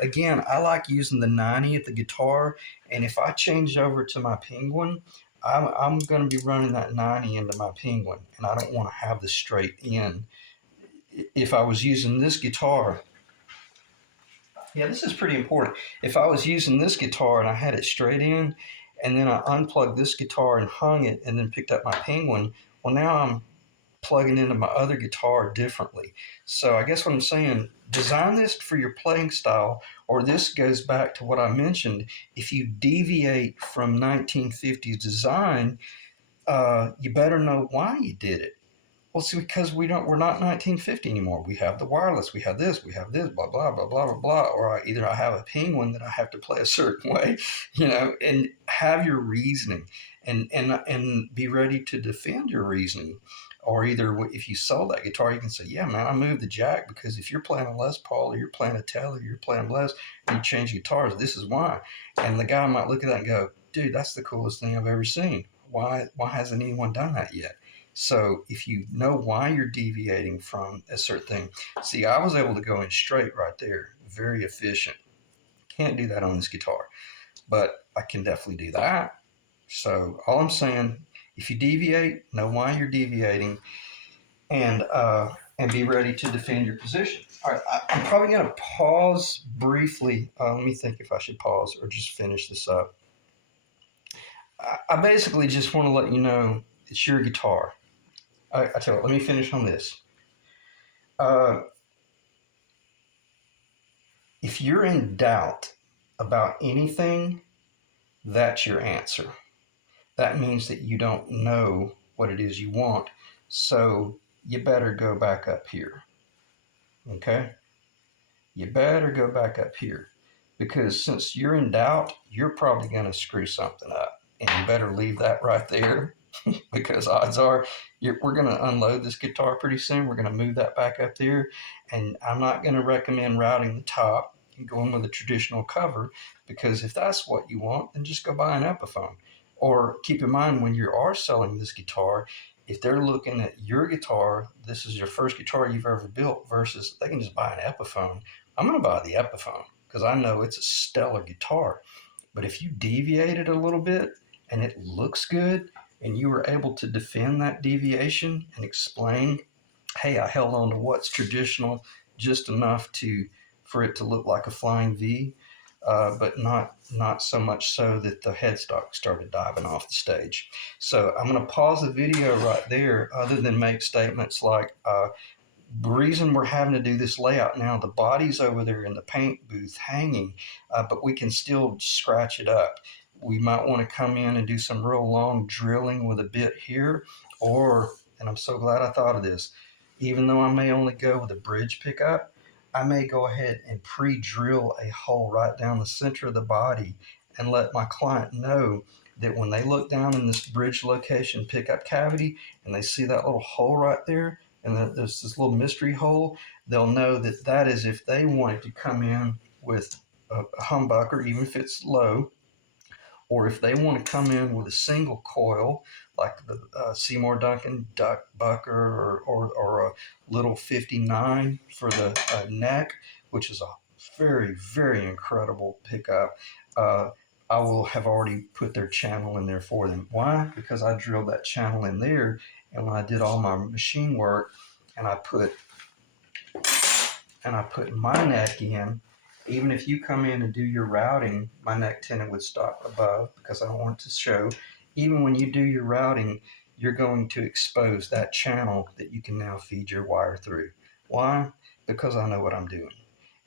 again, I like using the 90 at the guitar. And if I change over to my Penguin, I'm going to be running that 90 into my Penguin. And I don't want to have the straight in. If I was using this guitar, yeah, this is pretty important. If I was using this guitar and I had it straight in, and then I unplugged this guitar and hung it, and then picked up my Penguin, well, now I'm plugging into my other guitar differently. So I guess what I'm saying, design this for your playing style, or this goes back to what I mentioned. If you deviate from 1950s design, you better know why you did it. Well, see, because we're not 1950 anymore. We have the wireless, we have this, blah blah blah blah blah blah. Or either I have a Penguin that I have to play a certain way, and have your reasoning, and be ready to defend your reasoning. Or either if you sold that guitar, you can say, yeah, man, I moved the jack because if you're playing a Les Paul or you're playing a Taylor, you're playing Les, and you change guitars, this is why. And the guy might look at that and go, dude, that's the coolest thing I've ever seen. Why hasn't anyone done that yet? So if you know why you're deviating from a certain thing, see, I was able to go in straight right there, very efficient. Can't do that on this guitar, but I can definitely do that. So all I'm saying, if you deviate, know why you're deviating, and be ready to defend your position. All right, I'm probably going to pause briefly. Let me think if I should pause or just finish this up. I basically just want to let you know it's your guitar. I tell you what, let me finish on this. Uh, if you're in doubt about anything, that's your answer. That means that you don't know what it is you want. So you better go back up here. Okay? You better go back up here. Because since you're in doubt, you're probably going to screw something up. And you better leave that right there because odds are we're going to unload this guitar pretty soon. We're going to move that back up there. And I'm not going to recommend routing the top and going with a traditional cover, because if that's what you want, then just go buy an Epiphone. Or keep in mind, when you are selling this guitar, if they're looking at your guitar, this is your first guitar you've ever built, versus they can just buy an Epiphone. I'm going to buy the Epiphone because I know it's a stellar guitar. But if you deviate it a little bit and it looks good, and you were able to defend that deviation and explain, hey, I held on to what's traditional just enough for it to look like a flying V, but not so much so that the headstock started diving off the stage. So I'm going to pause the video right there, other than make statements like, the reason we're having to do this layout now, the body's over there in the paint booth hanging, but we can still scratch it up. We might want to come in and do some real long drilling with a bit here, or, and I'm so glad I thought of this, even though I may only go with a bridge pickup, I may go ahead and pre-drill a hole right down the center of the body and let my client know that when they look down in this bridge location pickup cavity and they see that little hole right there, and there's this little mystery hole, they'll know that that is if they wanted to come in with a humbucker, even if it's low, or if they want to come in with a single coil, like the Seymour Duncan Duck Bucker, or a little 59 for the neck, which is a very, very incredible pickup. Uh, I will have already put their channel in there for them. Why? Because I drilled that channel in there, and when I did all my machine work, and I put my neck in, even if you come in and do your routing, my neck tenon would stop above because I don't want it to show. Even when you do your routing, you're going to expose that channel that you can now feed your wire through. Why? Because I know what I'm doing.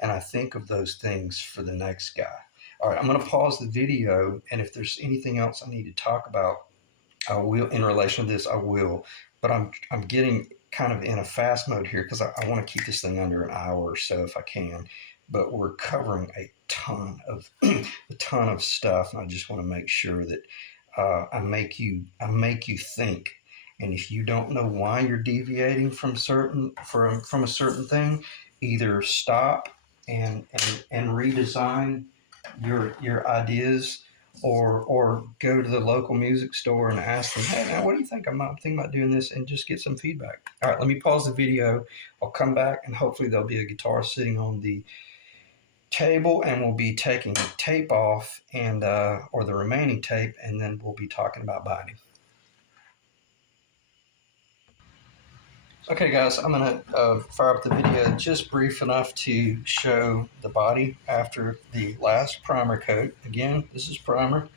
And I think of those things for the next guy. All right, I'm going to pause the video, and if there's anything else I need to talk about, I will, in relation to this, I will. But I'm getting kind of in a fast mode here because I want to keep this thing under an hour or so if I can. But we're covering a ton of stuff, and I just want to make sure that I make you think. And if you don't know why you're deviating from a certain thing, either stop and redesign your ideas, or go to the local music store and ask them, hey, man, what do you think? I'm thinking about doing this, and just get some feedback. All right, let me pause the video. I'll come back, and hopefully there'll be a guitar sitting on the table, and we'll be taking the tape off, and or the remaining tape, and then we'll be talking about binding. Okay, guys, I'm going to fire up the video just brief enough to show the body after the last primer coat. Again, this is primer.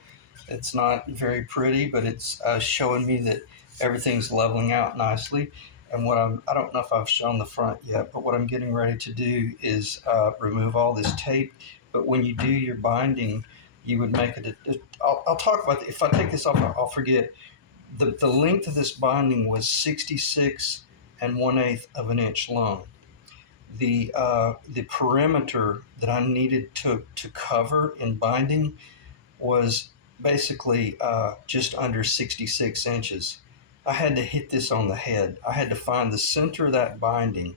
It's not very pretty, but it's showing me that everything's leveling out nicely. And I don't know if I've shown the front yet, but what I'm getting ready to do is remove all this tape. But when you do your binding, you would make it, I'll talk about, if I take this off, I'll forget. The length of this binding was 66 1/8 of an inch long. The perimeter that I needed to cover in binding was basically just under 66 inches. I had to hit this on the head. I had to find the center of that binding.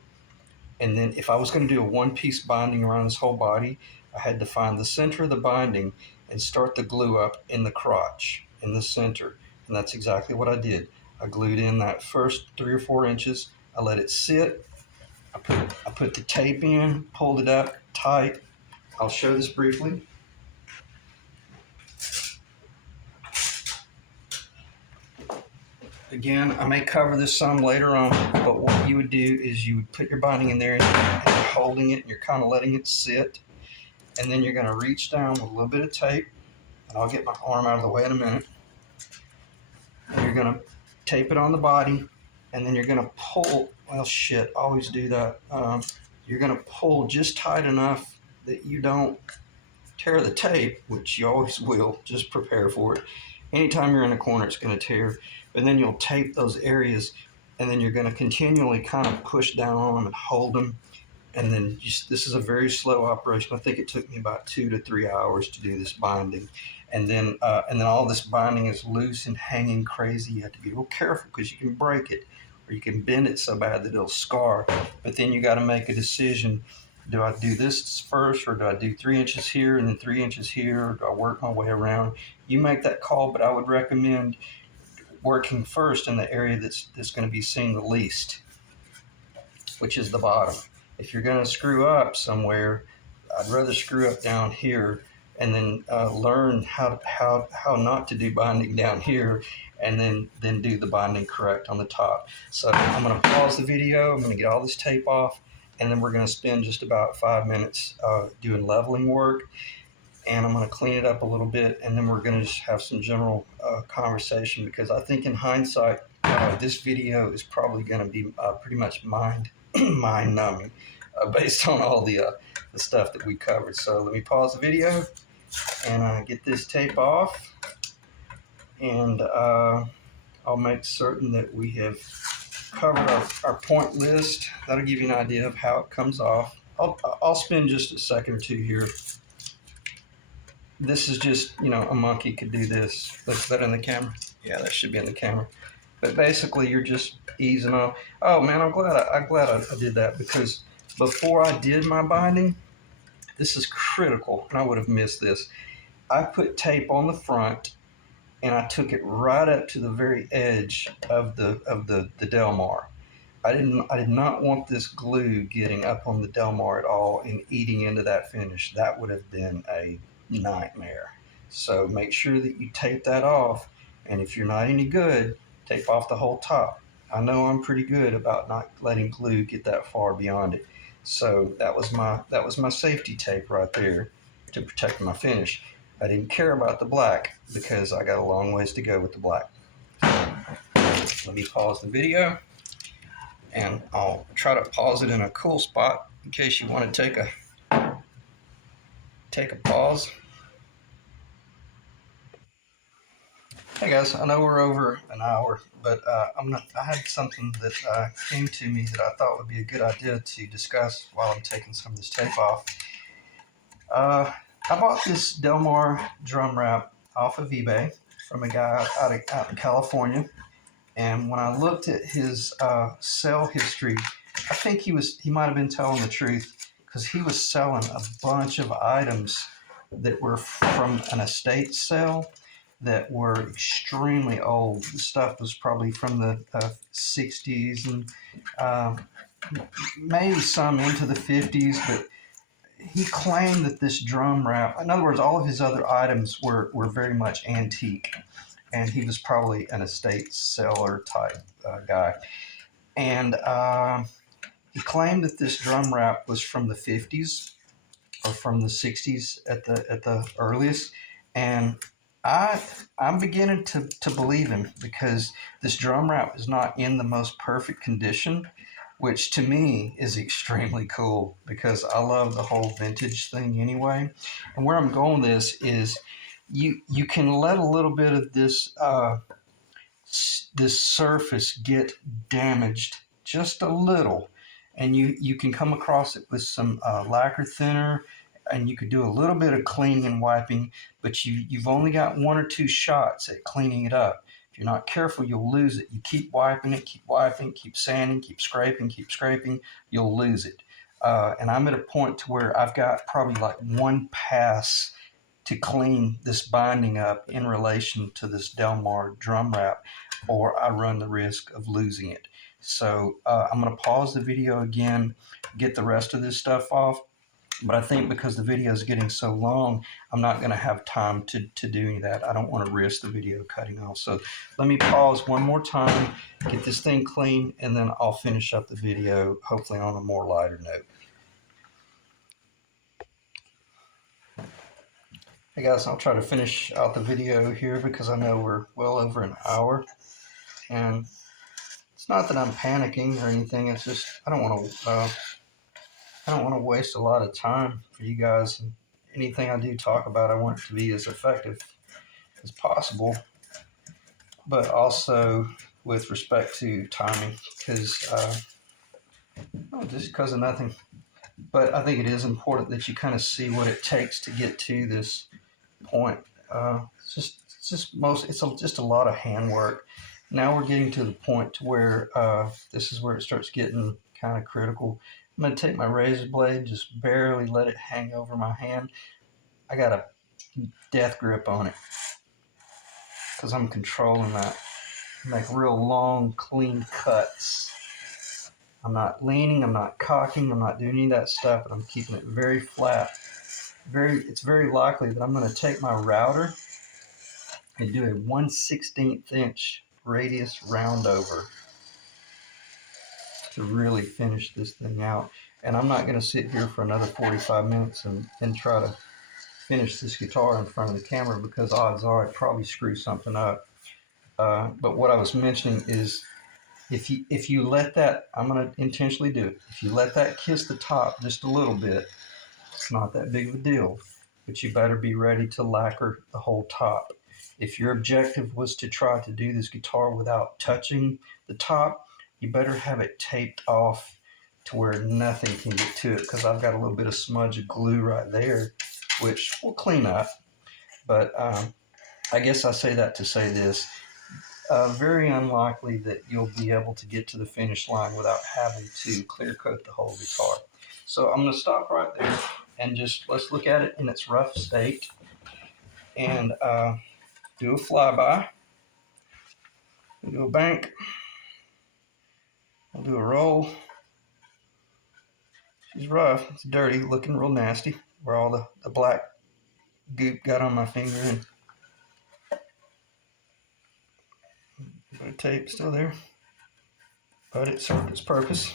And then if I was going to do a one-piece binding around this whole body, I had to find the center of the binding and start the glue up in the crotch, in the center. And that's exactly what I did. I glued in that first 3 or 4 inches. I let it sit. I put the tape in, pulled it up tight. I'll show this briefly. Again, I may cover this some later on, but what you would do is you would put your binding in there, and you're holding it, and you're kind of letting it sit. And then you're going to reach down with a little bit of tape, and I'll get my arm out of the way in a minute. And you're going to tape it on the body, and then you're going to pull. Well, shit, always do that. You're going to pull just tight enough that you don't tear the tape, which you always will. Just prepare for it. Anytime you're in a corner, it's going to tear. But then you'll tape those areas, and then you're going to continually kind of push down on them and hold them. And then this is a very slow operation. I think it took me about 2 to 3 hours to do this binding. And then all this binding is loose and hanging crazy. You have to be real careful because you can break it, or you can bend it so bad that it'll scar. But then you got to make a decision. Do I do this first, or do I do 3 inches here and then 3 inches here, or do I work my way around? You make that call, but I would recommend working first in the area that's going to be seen the least, which is the bottom. If you're going to screw up somewhere, I'd rather screw up down here and then learn how not to do binding down here, and then do the binding correct on the top. So I'm going to pause the video. I'm going to get all this tape off, and then we're going to spend just about 5 minutes doing leveling work. And I'm going to clean it up a little bit, and then we're going to just have some general conversation, because I think in hindsight, this video is probably going to be pretty much mind-numbing based on all the stuff that we covered. So let me pause the video and get this tape off, and I'll make certain that we have covered our point list. That'll give you an idea of how it comes off. I'll spend just a second or two here. This is just, a monkey could do this. Is that in the camera? Yeah, that should be in the camera. But basically, you're just easing off. Oh man, I'm glad I did that, because before I did my binding, this is critical, and I would have missed this. I put tape on the front, and I took it right up to the very edge of the Delmar. I did not want this glue getting up on the Delmar at all and eating into that finish. That would have been a nightmare. So make sure that you tape that off, and if you're not any good, tape off the whole top. I know I'm pretty good about not letting glue get that far beyond it. So that was my safety tape right there to protect my finish. I didn't care about the black because I got a long ways to go with the black. So let me pause the video, and I'll try to pause it in a cool spot in case you want to take a pause. Hey guys, I know we're over an hour, but I had something that came to me that I thought would be a good idea to discuss while I'm taking some of this tape off. I bought this Delmar drum wrap off of eBay from a guy out in California. And when I looked at his sale history, I think he might have been telling the truth, because he was selling a bunch of items that were from an estate sale that were extremely old. The stuff was probably from the 60s, and maybe some into the 50s, but he claimed that this drum wrap, in other words, all of his other items were very much antique, and he was probably an estate seller type guy. And he claimed that this drum wrap was from the 50s or from the 60s at the earliest. And I'm beginning to believe him, because this drum wrap is not in the most perfect condition, which to me is extremely cool, because I love the whole vintage thing anyway. And where I'm going with this is, you can let a little bit of this surface get damaged just a little, and you can come across it with some lacquer thinner, and you could do a little bit of cleaning and wiping, but you've only got one or two shots at cleaning it up. If you're not careful, you'll lose it. You keep wiping it, keep sanding, keep scraping, you'll lose it. And I'm at a point to where I've got probably like one pass to clean this binding up in relation to this Delmar drum wrap, or I run the risk of losing it. So I'm going to pause the video again, get the rest of this stuff off. But I think because the video is getting so long, I'm not going to have time to do any of that. I don't want to risk the video cutting off. So let me pause one more time, get this thing clean, and then I'll finish up the video, hopefully on a more lighter note. Hey guys, I'll try to finish out the video here, because I know we're well over an hour. And it's not that I'm panicking or anything. It's just I don't want to waste a lot of time for you guys. And anything I do talk about, I want it to be as effective as possible, but also with respect to timing, because just because of nothing. But I think it is important that you kind of see what it takes to get to this point. It's just a lot of handwork. Now we're getting to the point to where this is where it starts getting kind of critical. I'm going to take my razor blade, just barely let it hang over my hand. I got a death grip on it, because I'm controlling that. Make real long, clean cuts. I'm not leaning, I'm not cocking, I'm not doing any of that stuff, but I'm keeping it very flat. It's very likely that I'm going to take my router and do a 1/16 inch radius round over to really finish this thing out. And I'm not going to sit here for another 45 minutes and try to finish this guitar in front of the camera, because odds are I'd probably screw something up. But what I was mentioning is, if you let that, I'm going to intentionally do it. If you let that kiss the top just a little bit, it's not that big of a deal. But you better be ready to lacquer the whole top. If your objective was to try to do this guitar without touching the top, you better have it taped off to where nothing can get to it, because I've got a little bit of smudge of glue right there, which will clean up. But I guess I say that to say this. Very unlikely that you'll be able to get to the finish line without having to clear coat the whole guitar. So I'm going to stop right there and just let's look at it in its rough state and do a flyby. We'll do a bank. We'll do a roll. She's rough. It's dirty, looking real nasty, where all the black goop got on my finger, and a bit of tape still there, but it served its purpose.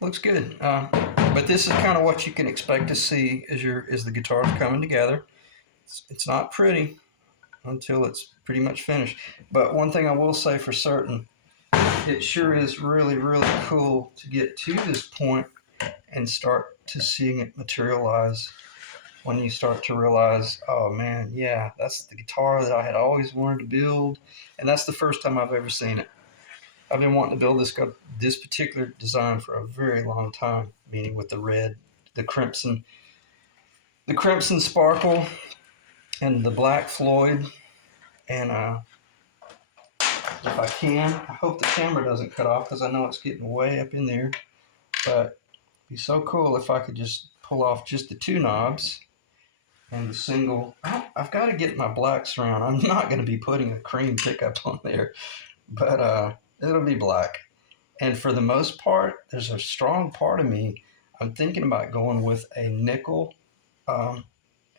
Looks good. But this is kind of what you can expect to see as the guitar's coming together. It's not pretty until it's pretty much finished. But one thing I will say for certain, it sure is really, really cool to get to this point and start to seeing it materialize. When you start to realize, oh man, yeah, that's the guitar that I had always wanted to build, and that's the first time I've ever seen it. I've been wanting to build this particular design for a very long time, meaning with the red, the crimson sparkle, and the black Floyd. And if I can, I hope the camera doesn't cut off because I know it's getting way up in there. But it'd be so cool if I could just pull off just the two knobs and the single. I've got to get my blacks around. I'm not going to be putting a cream pickup on there, but it'll be black. And for the most part, there's a strong part of me. I'm thinking about going with a nickel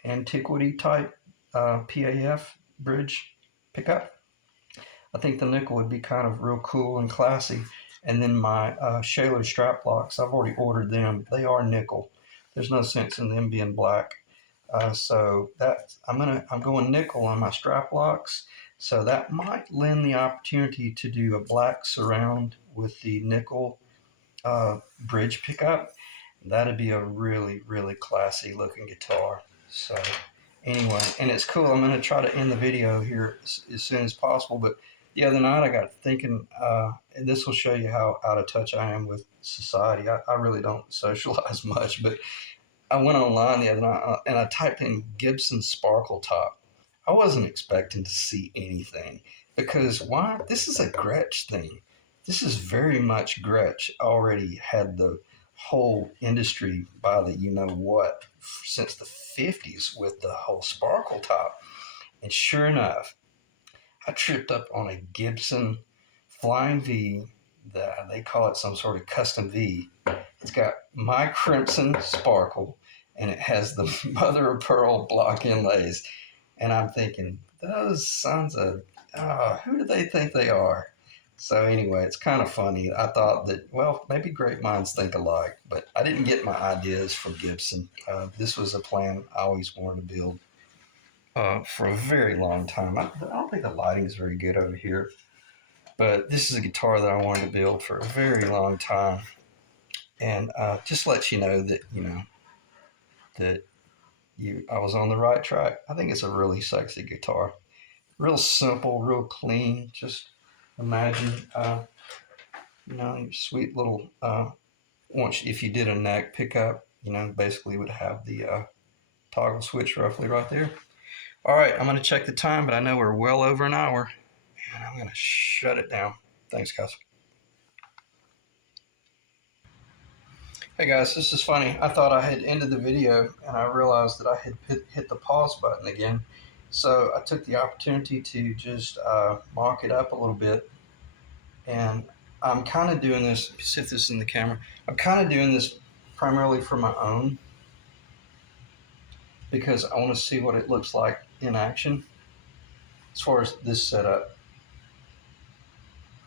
antiquity type PAF bridge pickup. I think the nickel would be kind of real cool and classy. And then my Shaler strap locks, I've already ordered them. They are nickel. There's no sense in them being black. So that I'm going nickel on my strap locks. So that might lend the opportunity to do a black surround with the nickel bridge pickup. That'd be a really, really classy looking guitar. So anyway, and it's cool. I'm going to try to end the video here as soon as possible. But the other night I got thinking, and this will show you how out of touch I am with society. I really don't socialize much, but I went online the other night and I typed in Gibson Sparkle Top. I wasn't expecting to see anything because why? This is a Gretsch thing. This is very much Gretsch already had the whole industry by the you know what since the 50s with the whole sparkle top. And sure enough, I tripped up on a Gibson Flying V. They call it some sort of custom V. It's got my crimson sparkle and it has the mother of pearl block inlays. And I'm thinking, those sons of, who do they think they are? So anyway, it's kind of funny. I thought that, well, maybe great minds think alike, but I didn't get my ideas from Gibson. This was a plan I always wanted to build for a very long time. I don't think the lighting is very good over here, but this is a guitar that I wanted to build for a very long time. And just let you know that, that I was on the right track. I think it's a really sexy guitar. Real simple, real clean. Just imagine, your sweet little, once if you did a neck pickup, basically would have the toggle switch roughly right there. All right, I'm going to check the time, but I know we're well over an hour, and I'm going to shut it down. Thanks, guys. Hey guys, this is funny. I thought I had ended the video and I realized that I had hit the pause button again. So I took the opportunity to just mock it up a little bit. And I'm kind of doing this, sit this in the camera, I'm kind of doing this primarily for my own because I want to see what it looks like in action as far as this setup,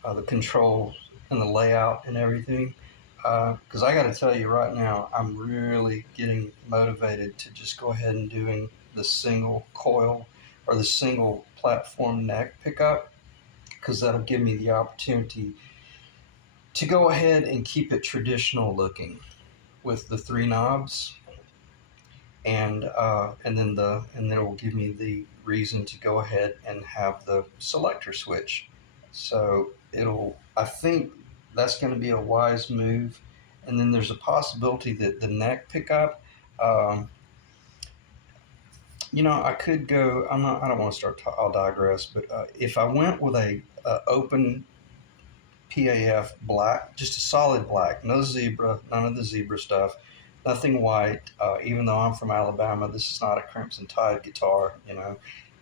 the controls and the layout and everything. Because I got to tell you right now, I'm really getting motivated to just go ahead and doing the single coil or the single platform neck pickup, because that'll give me the opportunity to go ahead and keep it traditional looking with the three knobs, and then it will give me the reason to go ahead and have the selector switch. So I think that's going to be a wise move. And then there's a possibility that the neck pickup, um, I could go. I'm not. I don't want to start. I'll digress. But if I went with a open PAF black, just a solid black, no zebra, none of the zebra stuff, nothing white. Even though I'm from Alabama, this is not a Crimson Tide guitar.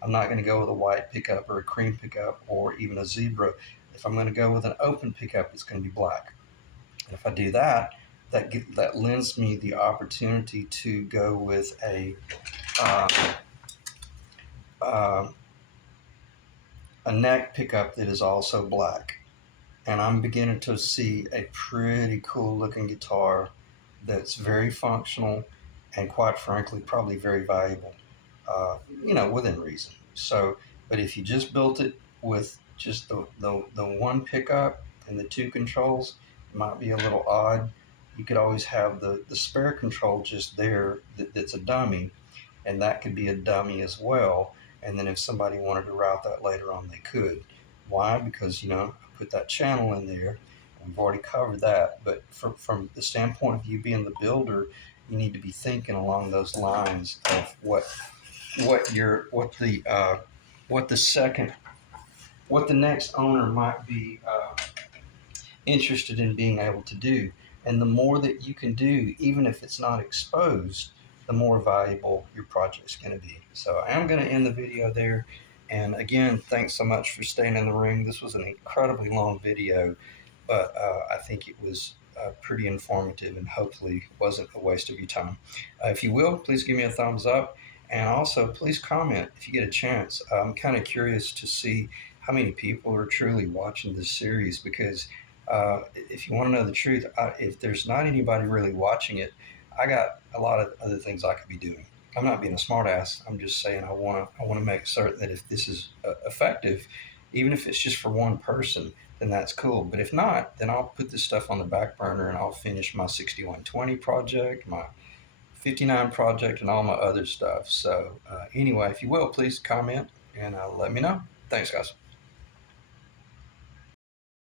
I'm not going to go with a white pickup or a cream pickup or even a zebra. If I'm going to go with an open pickup, it's going to be black. And if I do that, that lends me the opportunity to go with uh, uh, a neck pickup that is also black. And I'm beginning to see a pretty cool looking guitar that's very functional and, quite frankly, probably very valuable, within reason. So, but if you just built it with just the one pickup and the two controls, it might be a little odd. You could always have the spare control just there that's a dummy, and that could be a dummy as well. And then if somebody wanted to route that later on, they could. Why? Because I put that channel in there. We've already covered that. But from the standpoint of you being the builder, you need to be thinking along those lines of what the second what the next owner might be interested in being able to do. And the more that you can do, even if it's not exposed, the more valuable your project's going to be. So I am going to end the video there. And again, thanks so much for staying in the room. This was an incredibly long video, but I think it was pretty informative and hopefully wasn't a waste of your time. If you will, please give me a thumbs up. And also, please comment if you get a chance. I'm kind of curious to see how many people are truly watching this series because if you want to know the truth, if there's not anybody really watching it, I got a lot of other things I could be doing. I'm not being a smartass. I'm just saying I want to make certain that if this is effective, even if it's just for one person, then that's cool. But if not, then I'll put this stuff on the back burner and I'll finish my 6120 project, my 59 project, and all my other stuff. So anyway, if you will, please comment and let me know. Thanks, guys.